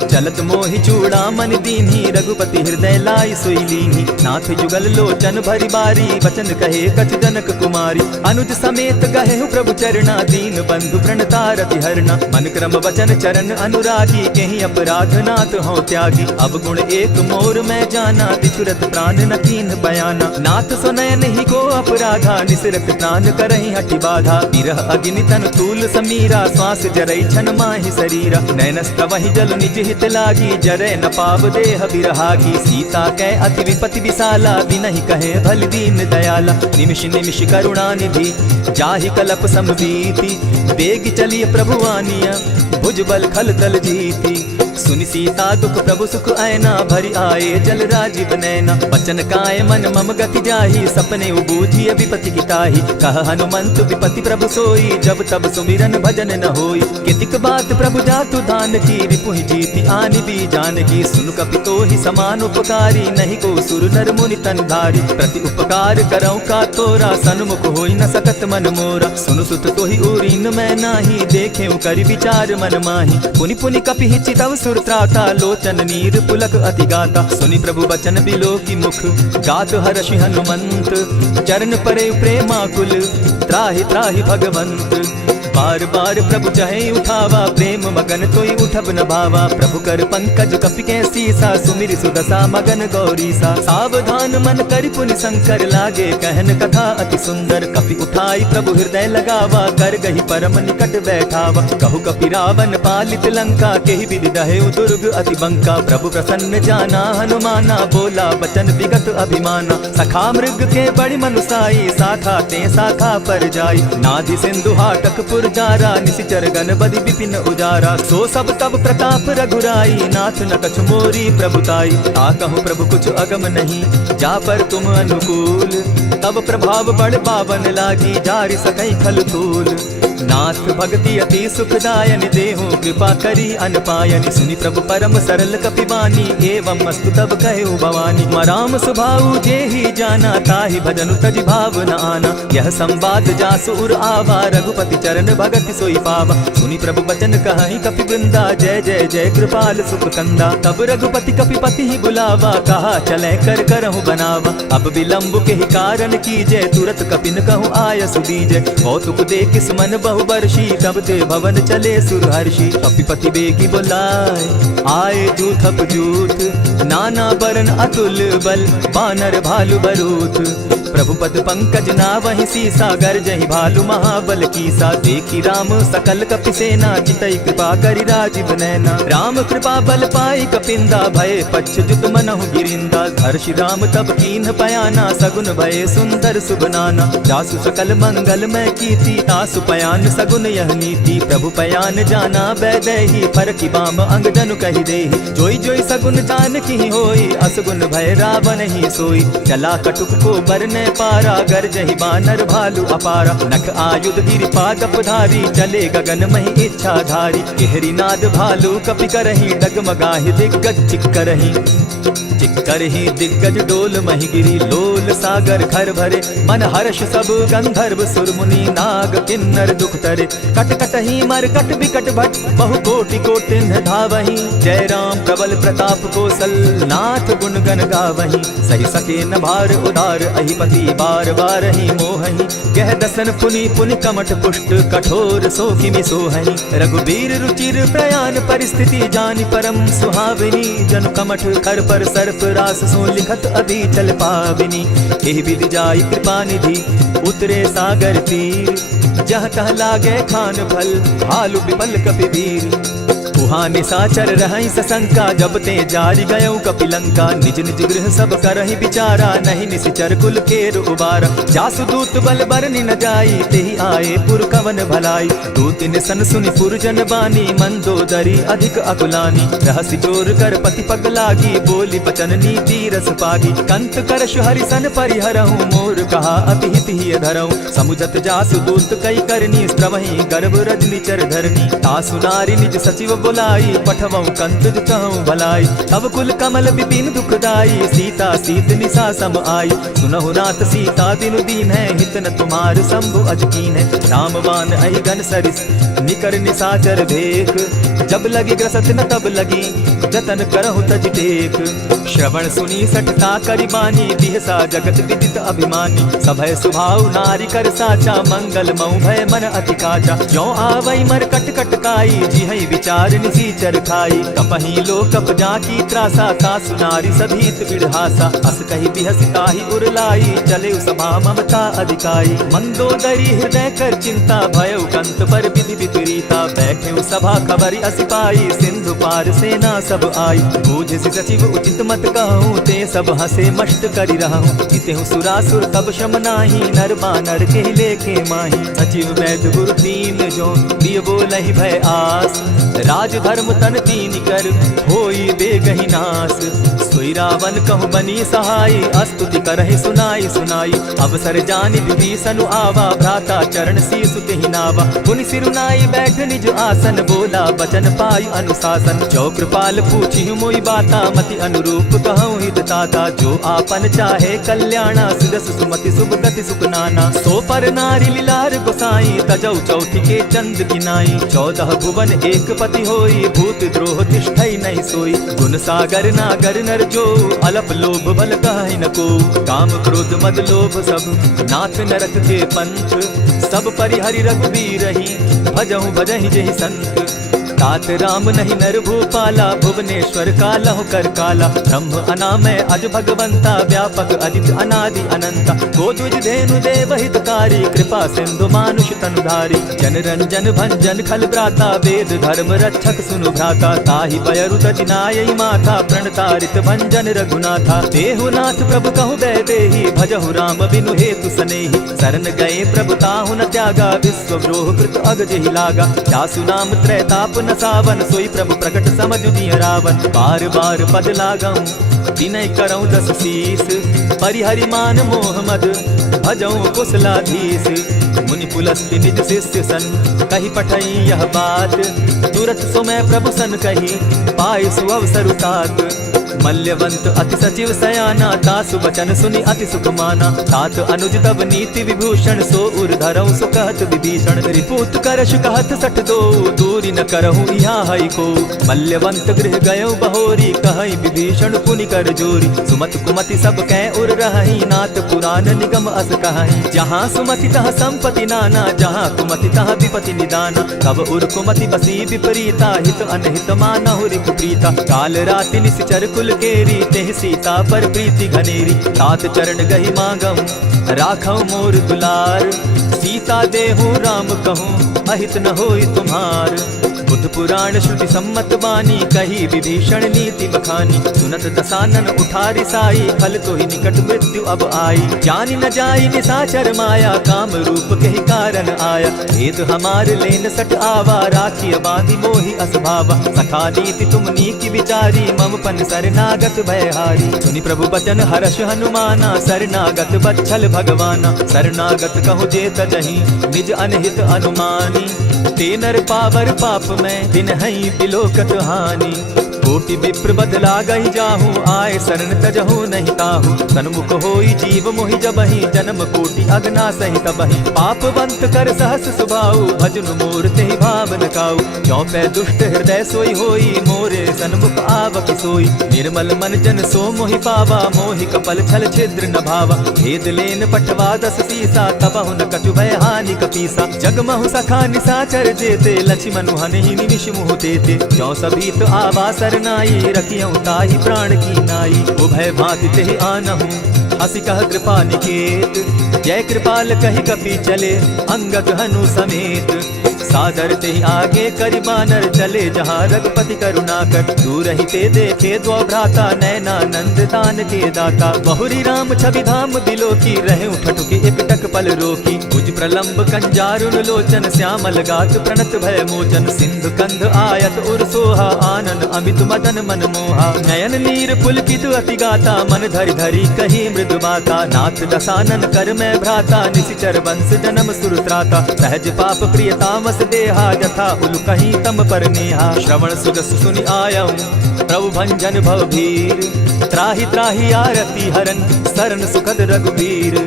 चलत मोहि चूड़ामणि दीन्ही, रघुपति हृदय लाई सोई लीन्ही। नाथ जुगल लोचन भरि बारी, बचन कहे कछ जनक कुमारी। अनुज समेत गहे प्रभु चरणा, दीन बंधु प्रणतारति हरना। मन क्रम वचन चरण अनुरागी, केहि अपराध नाथ हो त्यागी। अब गुण एक मोर मैं जाना, तिछुरत प्राण न कीन बयाना। नाथ सुनय नहीं को अपराधा, निसरत प्राण करहि हठि बाधा। विरह अग्नि तन तूल समीरा, श्वास जरई छन माहि शरीरा। नैनस तवहि जल निज हित लागी, जरै न पाव देह बिरहागी। सीता कै अति विपति विशाला, बिनहि कहे भल दीन दयाला। निमिष निमिष करुणा निधि, जाहि कलप समबीति। बेग चलिय प्रभु आनिया, भुजबल खल तल जीती। सुनि सीता दुख प्रभु सुख ऐना, भरि आए जल राजीव नैना। बचन काय मन मम गति जाहि, सपने उबूझिय विपति की ताहि। कह हनुमंत विपति प्रभु सोई, जब तब सुमिरन भजन न होई। कितिक बात प्रभु जातु दान की, रिपुहि जीति आनि भी जानकी। सुन कपि तोहि समान उपकारी, नहीं को सुर नर मुनि तन धारी। प्रति उपकार करौ का तोरा, सन्मुख होई न सकत मन मोरा। सुनु सुत तोहि उरीन मैं नाही, देखे करि विचार मन माही। पुनि पुनि कपि हिचितव सुर त्राता, लोचन नीर पुलक अति गाता। सुनि प्रभु बचन बिलो की मुख, गात हर्षि हनुमंत। चरण परे प्रेमाकुल, त्राहि त्राहि भगवंत। बार बार प्रभु चहे उठावा, प्रेम मगन तोई उठब न भावा। प्रभु कर पंकज कपि के सीसा, सुमिर सुदशा मगन गौरीसा। सावधान मन करि पुनि शंकर, लागे कहन कथा अति सुंदर। कपि उठाई प्रभु हृदय लगावा, कर गही परम निकट बैठावा। कहु कपि रावण पालित लंका, केहि विधि दहेउ दुर्ग अति बंका। प्रभु प्रसन्न जाना हनुमाना, बोला बचन विगत अभिमाना। सखा मृग के बड़ि मनुसाई, शाखा ते शाखा पर जाई। नाधि सिंधु हाटक पुर जारा, निशिचर गण बदि विपिन उजारा। सो सब तब प्रताप रघुराई, नाथ न कछु मोरी प्रभुताई। ताकहु प्रभु कुछ अगम नहीं, जा पर तुम अनुकूल। तब प्रभाव बड़ पावन लागी, जारि सकई खल तूल। नाथ भक्ति अति सुखदायनि, देहु कृपा करी अनपायनि। सुनि प्रभु परम सरल कपिबानी, एवं मस्तु तब कहु भवानी। मराम सुभाऊ जेहि जाना, ताहि भजनु तजि भाव न आना। यह संवाद जासु उर आवा, रघुपति चरण भगति सोई पावा। सुनि प्रभु बचन कहि कपि वृंदा, जय जय जय कृपाल सुख कंदा। तब रघुपति कपिपति ही बुलावा, कहा चले कर करहु बनावा। अब विलंब के ही कारण कीजय, तुरत कपिन कहु आय सुदीजय। कौतुक देख मन बहु बर्षी, तब ते भवन चले सुरहर्षि। कपिपति बेगी बुलाए, आए जूथप जूथ। नाना बरन अतुल बल, बानर भालु बरूथ। प्रभु पद पंकज नावहि सीसा, गर्जहि भालु महाबल कीसा। देखी राम सकल कपि सेना, चितई कृपा करि राजीव नैना। राम कृपा बल पाई कपिंदा, भय पच्छ जुत मनहु गिरिंदा। हर्षि राम तब कीन्ह पयाना, सगुन भय सुंदर सुबनाना। जासु सकल मंगल मैं कीर्ति, तासु पयान सगुन यह नीति। प्रभु पयान जाना बैदेही, फरकि बाम अंग जनु कहि देहि। जोई जोई सगुन जान की होई, असगुन भय रावण ही सोई। चला कटुक को बरने पारा, गरजहि बानर भालु अपारा। नख आयुध गिरि पादप धारी, चले गगन महि इच्छाधारी। केहरी नाद भालु कपि करहि, डगमगाहि दिग्गज चिक्करहि। चिक्करहि दिग्गज डोल महि गिरी, लोल सागर खर भरे। मन हर्ष सब गंधर्व सुर मुनि, नाग किन्नर दुख तरे। कट कटहि मर कट बिकट भट, बहु कोटि कोटिन्ह धावहि। जय राम प्रबल प्रताप कौशल, नाथ गुण गण गावहि। सहि सके न भार उदार, अहिपति बार बार ही मोहहि। कह दसन पुनि पुनि कमठ पुष्ट, कठोर सो किमि सोहहि। रघुबीर रुचिर प्रयाण परिस्थिति, जानि परम सुहाविनी। जनु कमठ खर पर सर्प रास, सो लिखत अभी चल पाविनी। एहि विधि जाई कृपा निधि, उतरे सागर तीर। जहाँ तह लागे खान फल, भालु विपल कपि वीर। उहाँ निशाचर रहै सशंका, जब ते जारि गयौ कपिलंका। निज निज गृह सब करहि विचारा, नहीं निशिचर कुल केर उबारा। जासु दूत बल बरनि न जाई, तेहि आए पुर कवन भलाई। दूत निसन सुनि पुरजन बानी, मंदोदरी अधिक अकुलानी। रहसि जोर कर पति पग लागी, बोली बचन नीति रस पागी। कंत करशु हरिसन परिहरहु, मोर कहा अति हित ही धरहु। समुझत जासु दूत कई करनी, स्त्रवहि गर्भ रजनी चर धरनी। तासु नारी निज सचिव बुलाई, पठवऊँ कंत कहूँ भलाई। तब कुल कमल विपिन दुखदाई, सीता सीत निशा सम आई। सुनहु नाथ सीता दिनु दीन है, हित न तुम्हार शंभु अजकीन है। रामवान अहिगन सरिस, निकर निशाचर भेख। जब लगी ग्रसत न तब लगी, जतन करहु तज टेक। श्रवण सुनी सठता करि बानी, दिहसा जगत विदित अभिमानी। सभय सुभाव नारी कर साचा, मंगल मऊ भय मन अति काचा। ज्यों आवई मर कट कट काई, जिहै विचार निसीचर खाई। कपहि लो कप जाकी त्रासा, तासु नारी सभीत बिढ़ासा। अस कहि बिहसि ताहि उरलाई, चले सभा ममता अधिकाई। मंदोदरी हृदय कर चिंता, भयउ कंत पर विधि विपरीता। बैठे सभा खबरि अस पाई, सिंधु पार सेना सब आई। बूझसि सचिव उचित मत कहूँ, ते सब हसे मष्ट करि रहूँ। जितेहु सुरासुर तब शम नाही, नर बानर के लेखे माही। सचिव वैद्य गुरु तीन जो, प्रिय बोलहि भय आस। राज धर्म तन तीन कर, होई बेगहि नास। सोई रावण कहु बनी सहाई, अस्तुति करहि सुनाई सुनाई। अवसर जानि विभीषण आवा, भ्राता चरण शीसु तेहि नावा। पुनि सिरुनाई बैठ निज आसन, बोला बचन पाई अनुशासन। जो कृपाल पूछि मोई बाता, मति अनुरूप कहूँ हित ताता। जो आपन चाहे कल्याणा, सिरस सुमति शुभ गति सुख नाना। सो पर नारी लीलार गोसाई, तजौ चौथि के चंद किनाई। 14 भुवन एक पति होई, भूत द्रोह तिष्ठै नहीं सोई। गुण सागर नागर नर जो, अलप लोभ बल कहि न को। काम क्रोध मद लोभ सब, नाथ नरक के पंथ। सब परिहरि रघुबीरहि, भजहु भजहि जेहि संत। तात राम नहीं नर भूपाला, भुवनेश्वर कालहु कर काला। ब्रह्म अनामय अज भगवंता, व्यापक अदित अनादि अनंता। गोदुज धेनु देव हितकारी, कृपा सिंधु मानुष तनुधारी। जन रंजन भंजन खल भ्राता, वेद धर्म रक्षक सुनु भ्राता। ताहि बयरु तजिनायि माथा, प्रणतारित भंजन रघुनाथा। देहु नाथ प्रभु कहु बैदेहि, भजहु राम बिनु हेतु सनेहि। शरण गए प्रभु ताहु न त्यागा, विश्वद्रोह कृत अग जेहि लागा। जासु नाम त्रैताप न सावन, सोई प्रभु प्रकट समझ दिय रावण। बार बार पद लागऊं, विनय करऊं दस शीस। परिहरि मान मोह मद, भजऊं कुशलाधीश। मुनि पुलस्ति निज शिष्य सन, कहि पठई यह बात। तुरत सो मैं प्रभु सन कही, पाए सुअवसर तात। मल्यवंत अति सचिव सयाना, तासु बचन सुनि अति सुख माना। तात अनुज तब नीति विभूषण, सो उर धरऊं सो कहत विभीषण। रिपुत करश कहत सठ दो, दूरी न करहूँ यहाँ हई को। मल्यवंत गृह गयो बहोरी, कहई विभीषण पुनि कर जोरी। सुमति कुमति सब कै उर रहई, नाथ पुराण निगम अस कहई। जहाँ सुमति तह संपत्ति नाना, जहाँ कुमति तह विपति निदाना। तब उर कुमति बसी विपरीता, हित अनहित मानहु रिपु प्रीता। काल राति निशिचर कुल कुल केरी, तेह सीता पर प्रीति घनेरी। तात चरण गही मांगम, राखौ मोर दुलार। सीता देहु राम कहूँ, अहित न होई तुम्हार। बुद्ध पुराण श्रुति सम्मत बानी, कही विभीषण नीति बखानी। सुनत दसानन उठारी साई, फल तो ही निकट मृत्यु अब आई। जानी न जाई निशाचर माया, काम रूप के ही कारण आया। भेद हमार लेन सट आवा, राखी बांधी मोहि असभावा। सखा नीति तुम नीति विचारी, मम पन शरणागत भयहारी। सुनि प्रभु बचन हर्ष हनुमाना, शरणागत बच्छल भगवाना। शरणागत कहु जे तजहि, निज अनहित अनुमानी। ते नर पावर पाप में, दिन हई बिलोकत हानि। कोटि विप्र बदला गही जाहू, आए शरण तजहू नहीं ताहू। सन्मुख होई जीव मोहि जबहि, जन्म कोटि अगना सहि तबहि। पापवंत कर सहस सुभाऊ, भजन मोर तेहि भावन काऊ। जो पै दुष्ट हृदय सोई होई, मोरे सन्मुख आवक सोई। निर्मल मन जन सो मोहि पावा, मोहि कपल छल छिद्र न भावा। भेद लेन पठवा दस सीसा, तबहु न कछु भय हानि कपीसा। जगमहु सखा निशाचर जेते, लक्ष्मण हनहि निमिष मुह तेते। जो सभीत आवा सरनाई, रखियौ ताहि प्राण की नाई। उभय भांति तेहि आनहु, हसी कह कृपा निकेत। जय कृपाल कहि कपि चले, अंगद हनु समेत। सादर तेहि आगे करि बानर, चले जहाँ रघुपति करुणाकर। दूर ही ते देखे द्वौ भ्राता, नैनानंद दान के दाता। बहुरी राम छवि धाम बिलोकी, रहे ठठुकी एक टक पल रोकी। भुज प्रलंब कंजारुन लोचन, श्यामल गात प्रणत भय मोचन। सिंधु कंध आयत उर सोहा, आनन अमित मदन मन मोहा। नयन नीर पुलकित अति गाता, मन धरि धरि कही मृदु बाता। नाथ दसानन कर मैं भ्राता, निशिचर वंश जन्म सुरत्राता। सहज पाप प्रिय तामस देहा, जथा उलु कहीं तम पर नेहा। श्रवण सुजस सुनि आयऊ, प्रभु भंजन भव भीर। त्राहि त्राहि आरती हरन, शरण सुखद रघुवीर।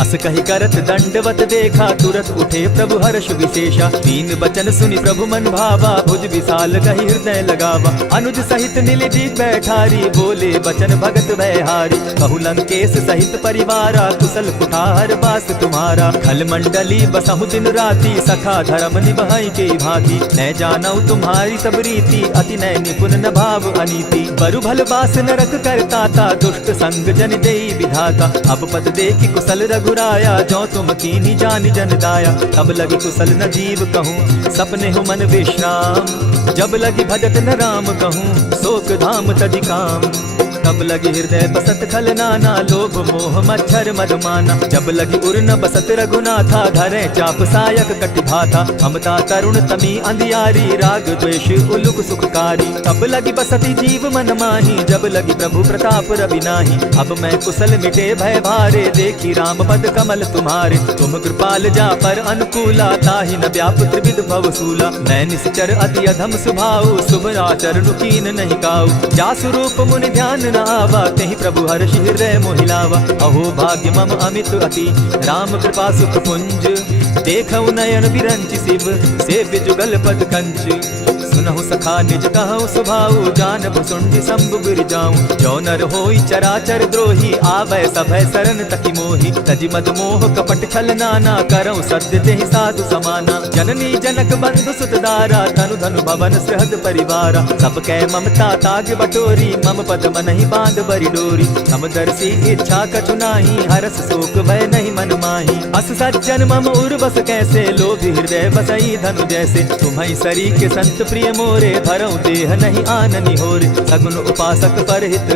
अस कहि करत दंडवत देखा, तुरत उठे प्रभु हर्ष विशेषा। दीन बचन सुनि प्रभु मन भावा, भुज विशाल कहि हृदय लगावा। अनुज सहित नीलजी बैठारी, बोले बचन भगत भयहारी। कहु लंकेश सहित परिवारा, कुशल कुठार बास तुम्हारा। खल मंडली बसहु दिन राति, सखा धर्म निभाई के भांति। न जानौ तुम्हारी सब रीति, अति नय निपुण न भाव अनीति। बरु भल बास नरक करताता, दुष्ट संग जन देई विधाता। अब पद देखि कुशल रघुराया, जो तुम कीनी जानि जन दाया। तब लगी कुशल न जीव कहूँ, सपने हो मन विश्राम। जब लगी भजत न राम कहूँ, शोक धाम तजि काम। तब लगी हृदय बसत खल नाना, लोभ मोह मच्छर मधुमाना। जब लगी उर न बसत रघुनाथा, धरे चाप सायक कटि भाथा। ममता तरुण तमी अंधियारी, राग द्वेष उलुक सुखकारी। तब लगी बसती जीव मन माही, जब लगी प्रभु प्रताप रवि नाही। अब मैं कुशल मिटे भय भारे, देखी राम पद कमल तुम्हारे। तुम कृपाल जा पर अनुकूला, ताहि न व्याप त्रिविध भवसूला। मैं निश्चर अति अधम स्वभाव, शुभ आचरण कीन नहीं काऊ। जासु रूप मुनि ध्यान न आवा, तेहि प्रभु हर्षि हृदय मोहि लावा। अहो भाग्य मम अमित अति, राम कृपा सुख पुंज। देखऊ नयन बिरंचि शिव, सेव्य जुगल पद कंच। सुनहु सखा निज कहु सुभाऊ, जानब सुंडि शंभु गिर जाऊं। जो नर होई चराचर द्रोही, आवे सभय शरण तकि मोहि। तजि मद मोह कपट छल नाना, करऊं सत्य तेहि साधु समाना। जननी जनक बंधु सुत दारा, धनु धनु भवन सृहद परिवारा। सब कै ममता ताग बटोरी, मम पद मनहि बांध बरि डोरी। समदर्शी इच्छा कछु नाही, हरस शोक भय नहीं मन माही। अस सज्जन मम उर बस कैसे, लोभी हृदय बसई धनु जैसे। तुम्हि सरी के संत प्रिय मोरे, धरऊं देह नहीं आननि होरे। सगुन उपासक परहित,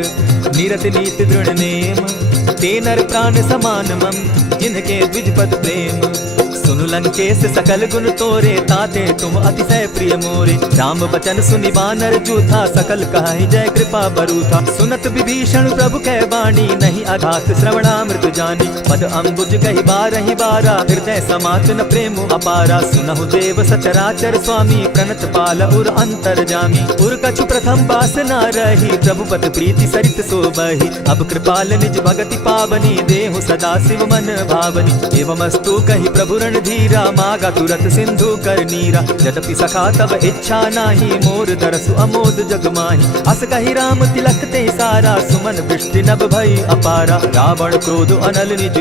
निरत नीति दृढ़ नेम। ते नर प्राण समान मम, जिनके द्विजपद प्रेम। सुनु लंकेश सकल गुण तोरे, ताते तुम अतिशय प्रिय मोरे। राम बचन सुनि बानर जूथा, सकल कहाहि जय कृपा बरूथा। सुनत विभीषण प्रभु कै बाणी, नहीं अघात श्रवणामृत जानी। पद अम्बुज कहि बारहि बारा, हृदय समात न प्रेम अपारा। सुनहु देव सचराचर स्वामी, प्रणत पाल उर अंतर जामी। उर कछु प्रथम बास न रही, प्रभु पद प्रीति सरित सोबहि। अब कृपाल निज भगति पावनी, देहु सदा शिव मन भावनी। एवमस्तु कहि प्रभु धीरा, मागा तुरत सिंधु कर नीरा। यद्यपि सखा तब इच्छा नाही, मोर दरसु अमोद जग माही। अस कहि राम तिलक ते सारा, सुमन वृष्टि नभ भई अपारा। रावण क्रोध अनल निज,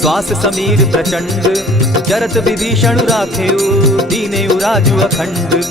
श्वास समीर प्रचंड। जरत विभीषण राखेउ, दीनेउ राजु अखंड।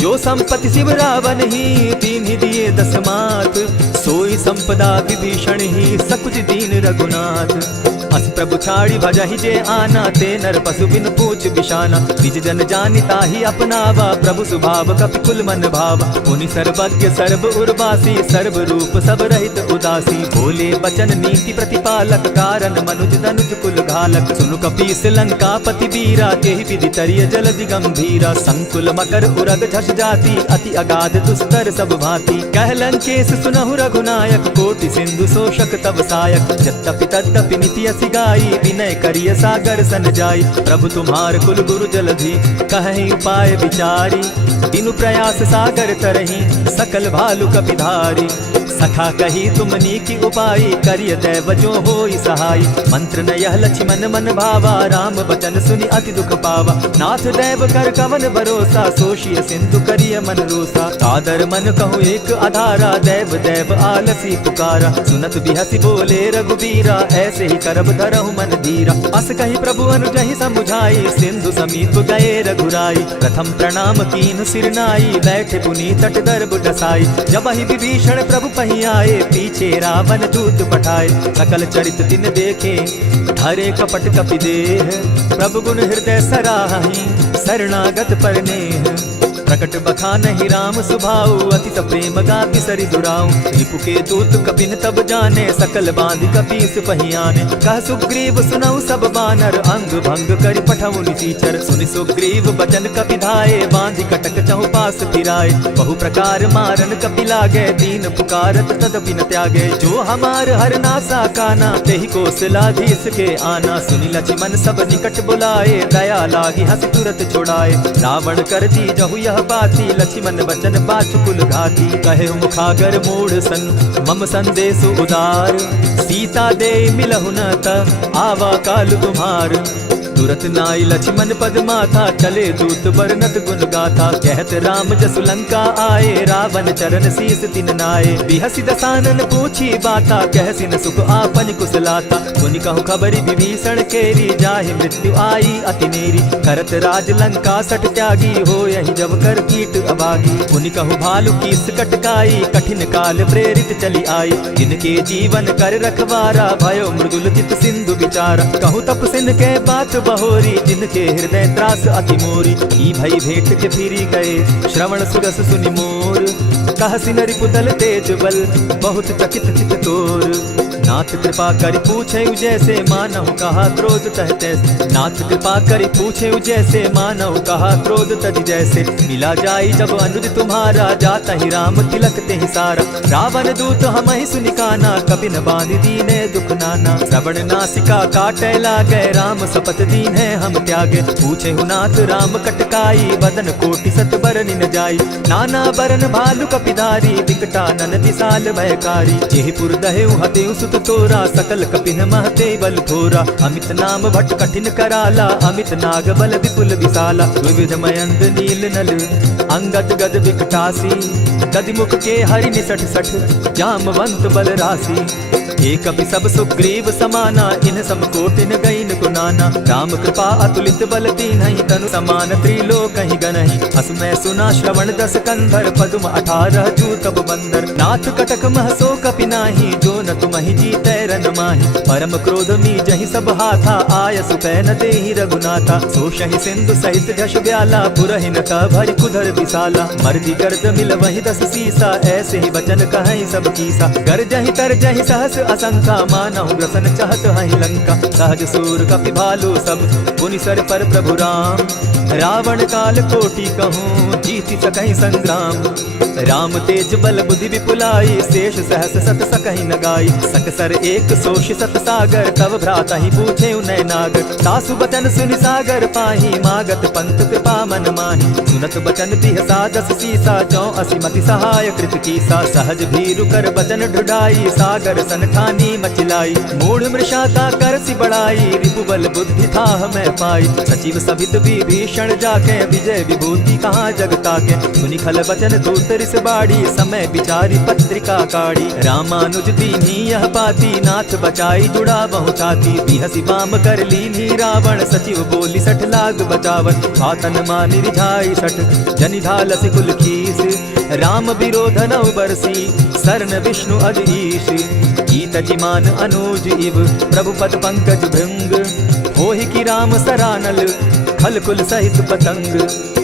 जो संपत्ति शिव रावण ही, दीन्हि दिए दस मात। सोई संपदा विभीषण ही सकुच दीन रघुनाथ। अस प्रभु छाड़ी भजहि जे आना, ते नर पशु बिन पूछ बिशाना। निज जन जानिता ही अपनावा, प्रभु स्वभाव कपिकुल मन भावा। मुनि सर्वज्ञ सर्व उर्वासी, सर्व रूप सब रहित उदासी। बोले बचन नीति प्रतिपालक, कारण मनुज धनुज कुल घालक। सुनु कपीस लंकापति वीरा, तेहि विधि तरिय जलधि गंभीरा। संकुल मकर उरग झष जाति, अति अगाध दुस्तर सब भांति। कह लंकेश सुनहु रघुनायक, कोटि सिंधु शोषक तब सायक। यद्यपि तद्यपि निति असि गाई, विनय करिय सागर सन जाई। प्रभु तुम्हार कुल गुरु जलधि, कहीं उपाय विचारी। बिनु प्रयास सागर तरही, सकल भालु कपिधारी। सखा कही तुम नीकी उपाय, करिय दैव जो होई सहाय। मंत्र न यह लक्ष्मण मन भावा, राम बचन सुनि अति दुख पावा। नाथ दैव कर कवन भरोसा, सोषिय सिंधु करिय मन रोसा। आदर मन कहूँ एक आधारा, दैव दैव आलसी पुकारा। सुनत बिहसी बोले रघुबीरा, ऐसे ही करब धरहु मन धीरा। अस कही प्रभु अनुजहि समुझाई, सिंधु समीप गए रघुराई। प्रथम प्रणाम कीन सिर नाई, बैठे पुनि तट दर्भ डसाई। जब ही विभीषण प्रभु पही आए, पीछे रावण दूत पठाए। सकल चरित दिन देखे, हरे कपट कपि देह। प्रभु गुण हृदय सराहि, शरणागत पर नेह। प्रकट बखानहि राम सुभाऊ, अति प्रेम गाति सरि दुराऊ। रिपु के दूत कपिन तब जाने, सकल बांधि कपीस पहियाने। कह सुग्रीव सुनऊ सब बानर, अंग भंग करि पठऊ निसीचर। सुनि सुग्रीव बचन कपि धाये, बांधि कटक चहु पास फिराए। बहु प्रकार मारन कपि लागे, दीन पुकारत तदपि न त्यागे। जो हमार हर नासा काना, तेहि कौशलाधीश के आना। सुनि लक्ष्मण सब निकट बुलाए, दया लागी हंस तुरत छुड़ाए। रावण कर दी जहु यह बाती, लक्ष्मण बचन बाचुकुल घाती। कहे मुखागर मूढ़ सन, मम संदेश उदार। सीता दे मिलहु न त, आवा काल तुम्हार। तुरत नाई लक्ष्मण पद माथा, चले दूत बरनत गुण गाथा। कहत राम जसु लंका आए, रावण चरण शीस तिन नाये। बिहसि दसानन पूछी बाता, कहसि न सुख आपन कुशलाता। मुनि कहु खबरि विभीषण केरी, जाहि मृत्यु आई अति नेरी। करत राज लंका सट त्यागी, हो यही जब कर कीट अभागी। मुनि कहु भालु कीस कटकाई, कठिन काल प्रेरित चली आई। जिनके जीवन कर रखवारा, भयो मृदुल चित सिंधु विचारा। कहु तपसिन के बात बहोरी, जिनके हृदय त्रास अति मोरी। ई भई भेंट के फिरी गए, श्रवण सुरस सुनि मोर। कहसि न रिपुदल तेज बल, बहुत चकित चित तोर। नाथ कृपा करि पूछे जैसे, मानहु कहा क्रोध तह तैसे। नाथ कृपा करि पूछे जैसे, मानहु कहा क्रोध तज जैसे। मिला जाई जब अनुज तुम्हारा, जाता ही राम तिलक तेहि सारा। रावण दूत हमहि सुनि काना, कपिन बांधि दीने दुख नाना। श्रवण नासिका काटै लागे, राम शपथ दीन्हे हम त्यागे। पूछे नाथ राम कटकाई, बदन कोटि सत बरनि न जाई। नाना बरन भालु कपिधारी, विकटानन विशाल भयकारी। जेहिपुर दहेउ हतेउ सुत तोरा, सकल कपिन महते बल थोरा। अमित नाम भट्ट कठिन कराला, अमित नाग बल विपुल विशाला। विविध मयंद नील नल, अंगद गद विकटासी। गदिमुख के हरि निसठ सठ, जामवंत बल राशि। एक कपि सब सुग्रीव समाना, इन सम कोटिन गईन गुनाना। राम कृपा अतुलित बल तीन्हि, तनु समान त्रिलोक ही गनहि। अस मैं सुना श्रवण दस कंधर, पदुम 18 जूतब बंदर। नाथ कटक महसो कपि नाही, जो न तुमहि जीतै रन माहि। परम क्रोध मी जहि सब हाथा, आय सुपै न देहि रघुनाथा। सोषहि सिंधु सहित झष ब्याला, पुरहिन त भरि कुधर विशाला। मर्दि गर्द मिल वहि 10 सीसा, ऐसे ही बचन कहहि सब कीसा। गर्जहि तरजहि सहस असंख्या, मानहु ग्रसन चाहत हहि लंका। सहज सूर कपि भालु सब, पुनि सर पर प्रभु राम। रावण काल कोटि कहूँ, जीति सकहि संग्राम। राम तेज बल बुद्धि विपुलाई, शेष सहस सत सकहि न गाई। सकसर एक सोषि सत सागर, तब भ्राता ही पूछे उनय नागर। सासु बचन सुनि सागर पाही, मागत पंत कृपा मन माही। सुनत बचन बिहसा 10 सीसा, 84 मति सहाय कृत कीसा। सहज भीरु कर बचन ढुढ़ाई, सागर सन ठानी मचिलाई। मूढ़ मृषाता करसि बढ़ाई, रिपुबल बुद्धि था मैं पाई। सचिव सभित विभीषण जाके, विजय विभूति कहाँ जगता के। सुनि खल बचन दूत रिस बाड़ी, समय विचारी पत्रिका काढ़ी। रामानुज दीन्ही यह बाती, नाथ बचाई जुड़ा बहु छाती। बिहसि बाम कर लीन्ही रावण, सचिव बोली 60 लाग बचावन। आतन मानि रिझाई 60, जनि ढालसि कुल खीस। राम विरोध नौ बरसी शरण विष्णु अधीश। कीत जिमान अनुज इव प्रभु पद पंकज भृंग। होहि की राम सरानल खल कुल सहित पतंग।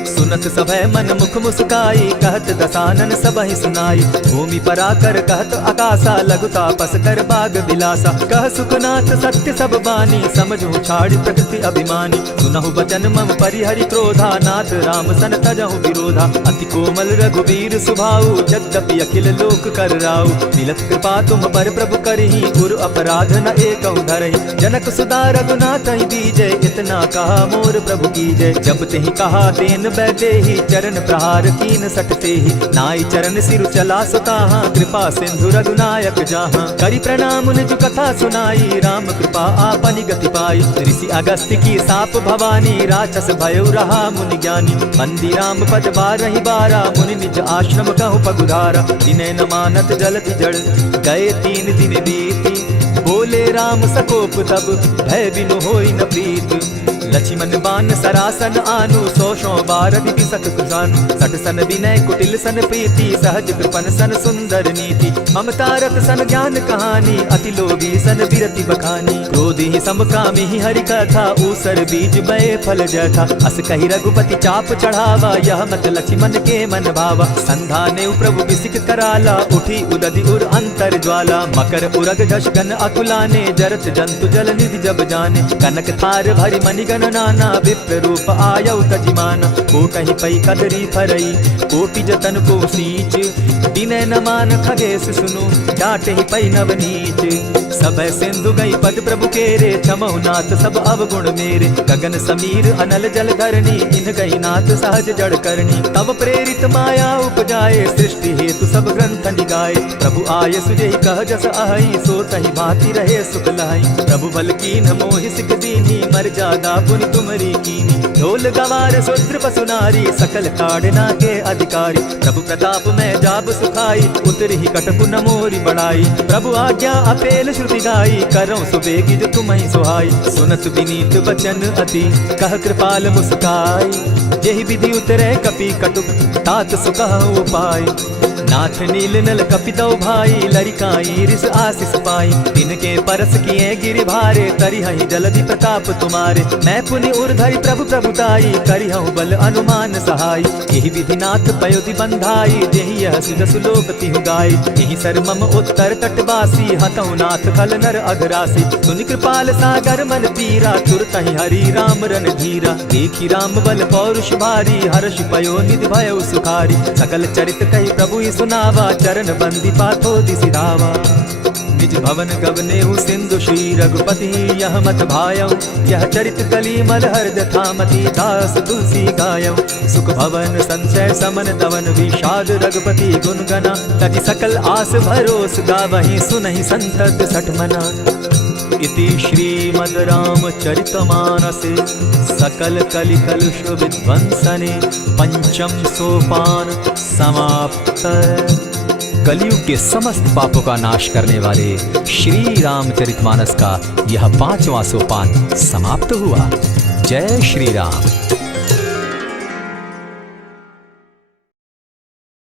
सुनत सभय मन मुख मुस्काई कहत दसानन सबहि सुनाई। भूमि पराकर कहत आकाशा लघु तापस कर बाग बिलासा। कह सुखनाथ सत्य सब बानी समझू छाड़ी प्रकृति अभिमानी। सुनहु बचन मम परिहरि क्रोधा नाथ राम सन तजहु विरोधा। अति कोमल रघुवीर सुभाऊ यद्यपि अखिल लोक कर राऊ। मिलत कृपा तुम पर प्रभु करही गुरु अपराध न एकहु धरहि। जनक सुधा रघुनाथ ही दीजय इतना कहा मोर प्रभु कीजय। जब तेहि कहा तेन बैठे ही चरण प्रहार कीन सटते ही। नाई चरण सिर चला सुताहा कृपा सिंधु रघुनायक जहाँ। करि प्रणाम निज कथा सुनाई राम कृपा आपनि गति पाई। ऋषि अगस्त्य की साप भवानी राक्षस भयो रहा मुनि ज्ञानी। बंदी राम पद बारहि बारा मुनि निज आश्रम कहु पगुधारा। दिने न मानत जलति जड़ गए 3 दिन बीती। बोले राम सकोप तब भय बिनु होई न प्रीत। लक्ष्मण बान सरासन आनु 100 बार दिति सत सुजानु। सठ सन विनय कुटिल सन प्रीति सहज कृपन सन सुंदर नीति। ममता रत सन ज्ञान कहानी अति लोभी सन विरति बखानी। क्रोधी समकामी हरि कथा ऊसर बीज बय फल जथा। अस कहि रघुपति चाप चढ़ावा यह मत लक्ष्मण के मन भावा। संधाने प्रभु बिसिक कराला उठी उदधि उर अंतर ज्वाला। मकर उरग झष गन अकुलाने जरत जंतु जल निधि जब जाने। कनक थार भरि मणिगण नाना विप्र रूप आयौ तजिमाना। कोटहि पै कदरी फरई कोटि जतन को सींच। विनय न मान खगेश सुनु डांटहि पै नव नीच। सब सिंधु गई पद प्रभु केरे छमहु नाथ सब अवगुण मेरे। गगन समीर अनल जल धरणी इन गई नाथ सहज जड़ करनी। तब प्रेरित माया उपजाए सृष्टि हेतु सब ग्रंथ निगाए। प्रभु आय सुजहि कह जस अहि सो तहि भांति रहे सुख लहै। प्रभु बल कीन मोहि सिख दीनी मर जादा पुनि तुमरी कीनी। ढोल गवार शूद्र पशु नारी सकल ताड़ना के अधिकारी। प्रभु प्रताप में जाब सुखाई उतरि कटपु न मोरी बढ़ाई। प्रभु आज्ञा अपेल श्रुति गाई करौ सुबेगी जो तुम्हि सुहाई। सुनत विनीत बचन अति कह कृपाल मुस्काई। जेहि विधि उतरे कपि कटुक तात सुकहु उपाय। नाथ नील नल कपितौ भाई लरिकाई रिस आशीष पाई। तिनके परस किए गिरि भारे तरिहहि जलधि प्रताप तुम्हारे। मैं पुनि उर्धरि प्रभु प्रभुताई करिहु बल अनुमान सहाय। एहि विधि नाथ पयोधि बंधाई जेहि यह सुजसु लोक तिहु गाई। एहि सर मम उत्तर तटवासी हतौ नाथ खल नर अघरासी। सुनि कृपाल सागर मन पीरा तुरतहि हरि राम रन धीरा। देखि राम बल पौरुष भारी हर्ष पयो निधि भयो सुखारी। सकल चरित कहि प्रभु सुनावा चरण बंदी पाथो दिसि धावा। निज भवन गवनेहु सिंधु श्री रघुपति यह मत भायौ। यह चरित कली मलहर्द थामति दास तुलसी गायौ। सुख भवन संशय समन दवन विषाद रघुपति गुण गना। तति सकल आस भरोस गावहि सुनहि संतत सठ मना। इति श्रीमद् रामचरितमानसे सकल कलि कलुष विध्वंसने पंचम सोपान समाप्त। कलयुग के समस्त पापों का नाश करने वाले श्री रामचरितमानस का यह 5वां सोपान समाप्त हुआ। जय श्री राम।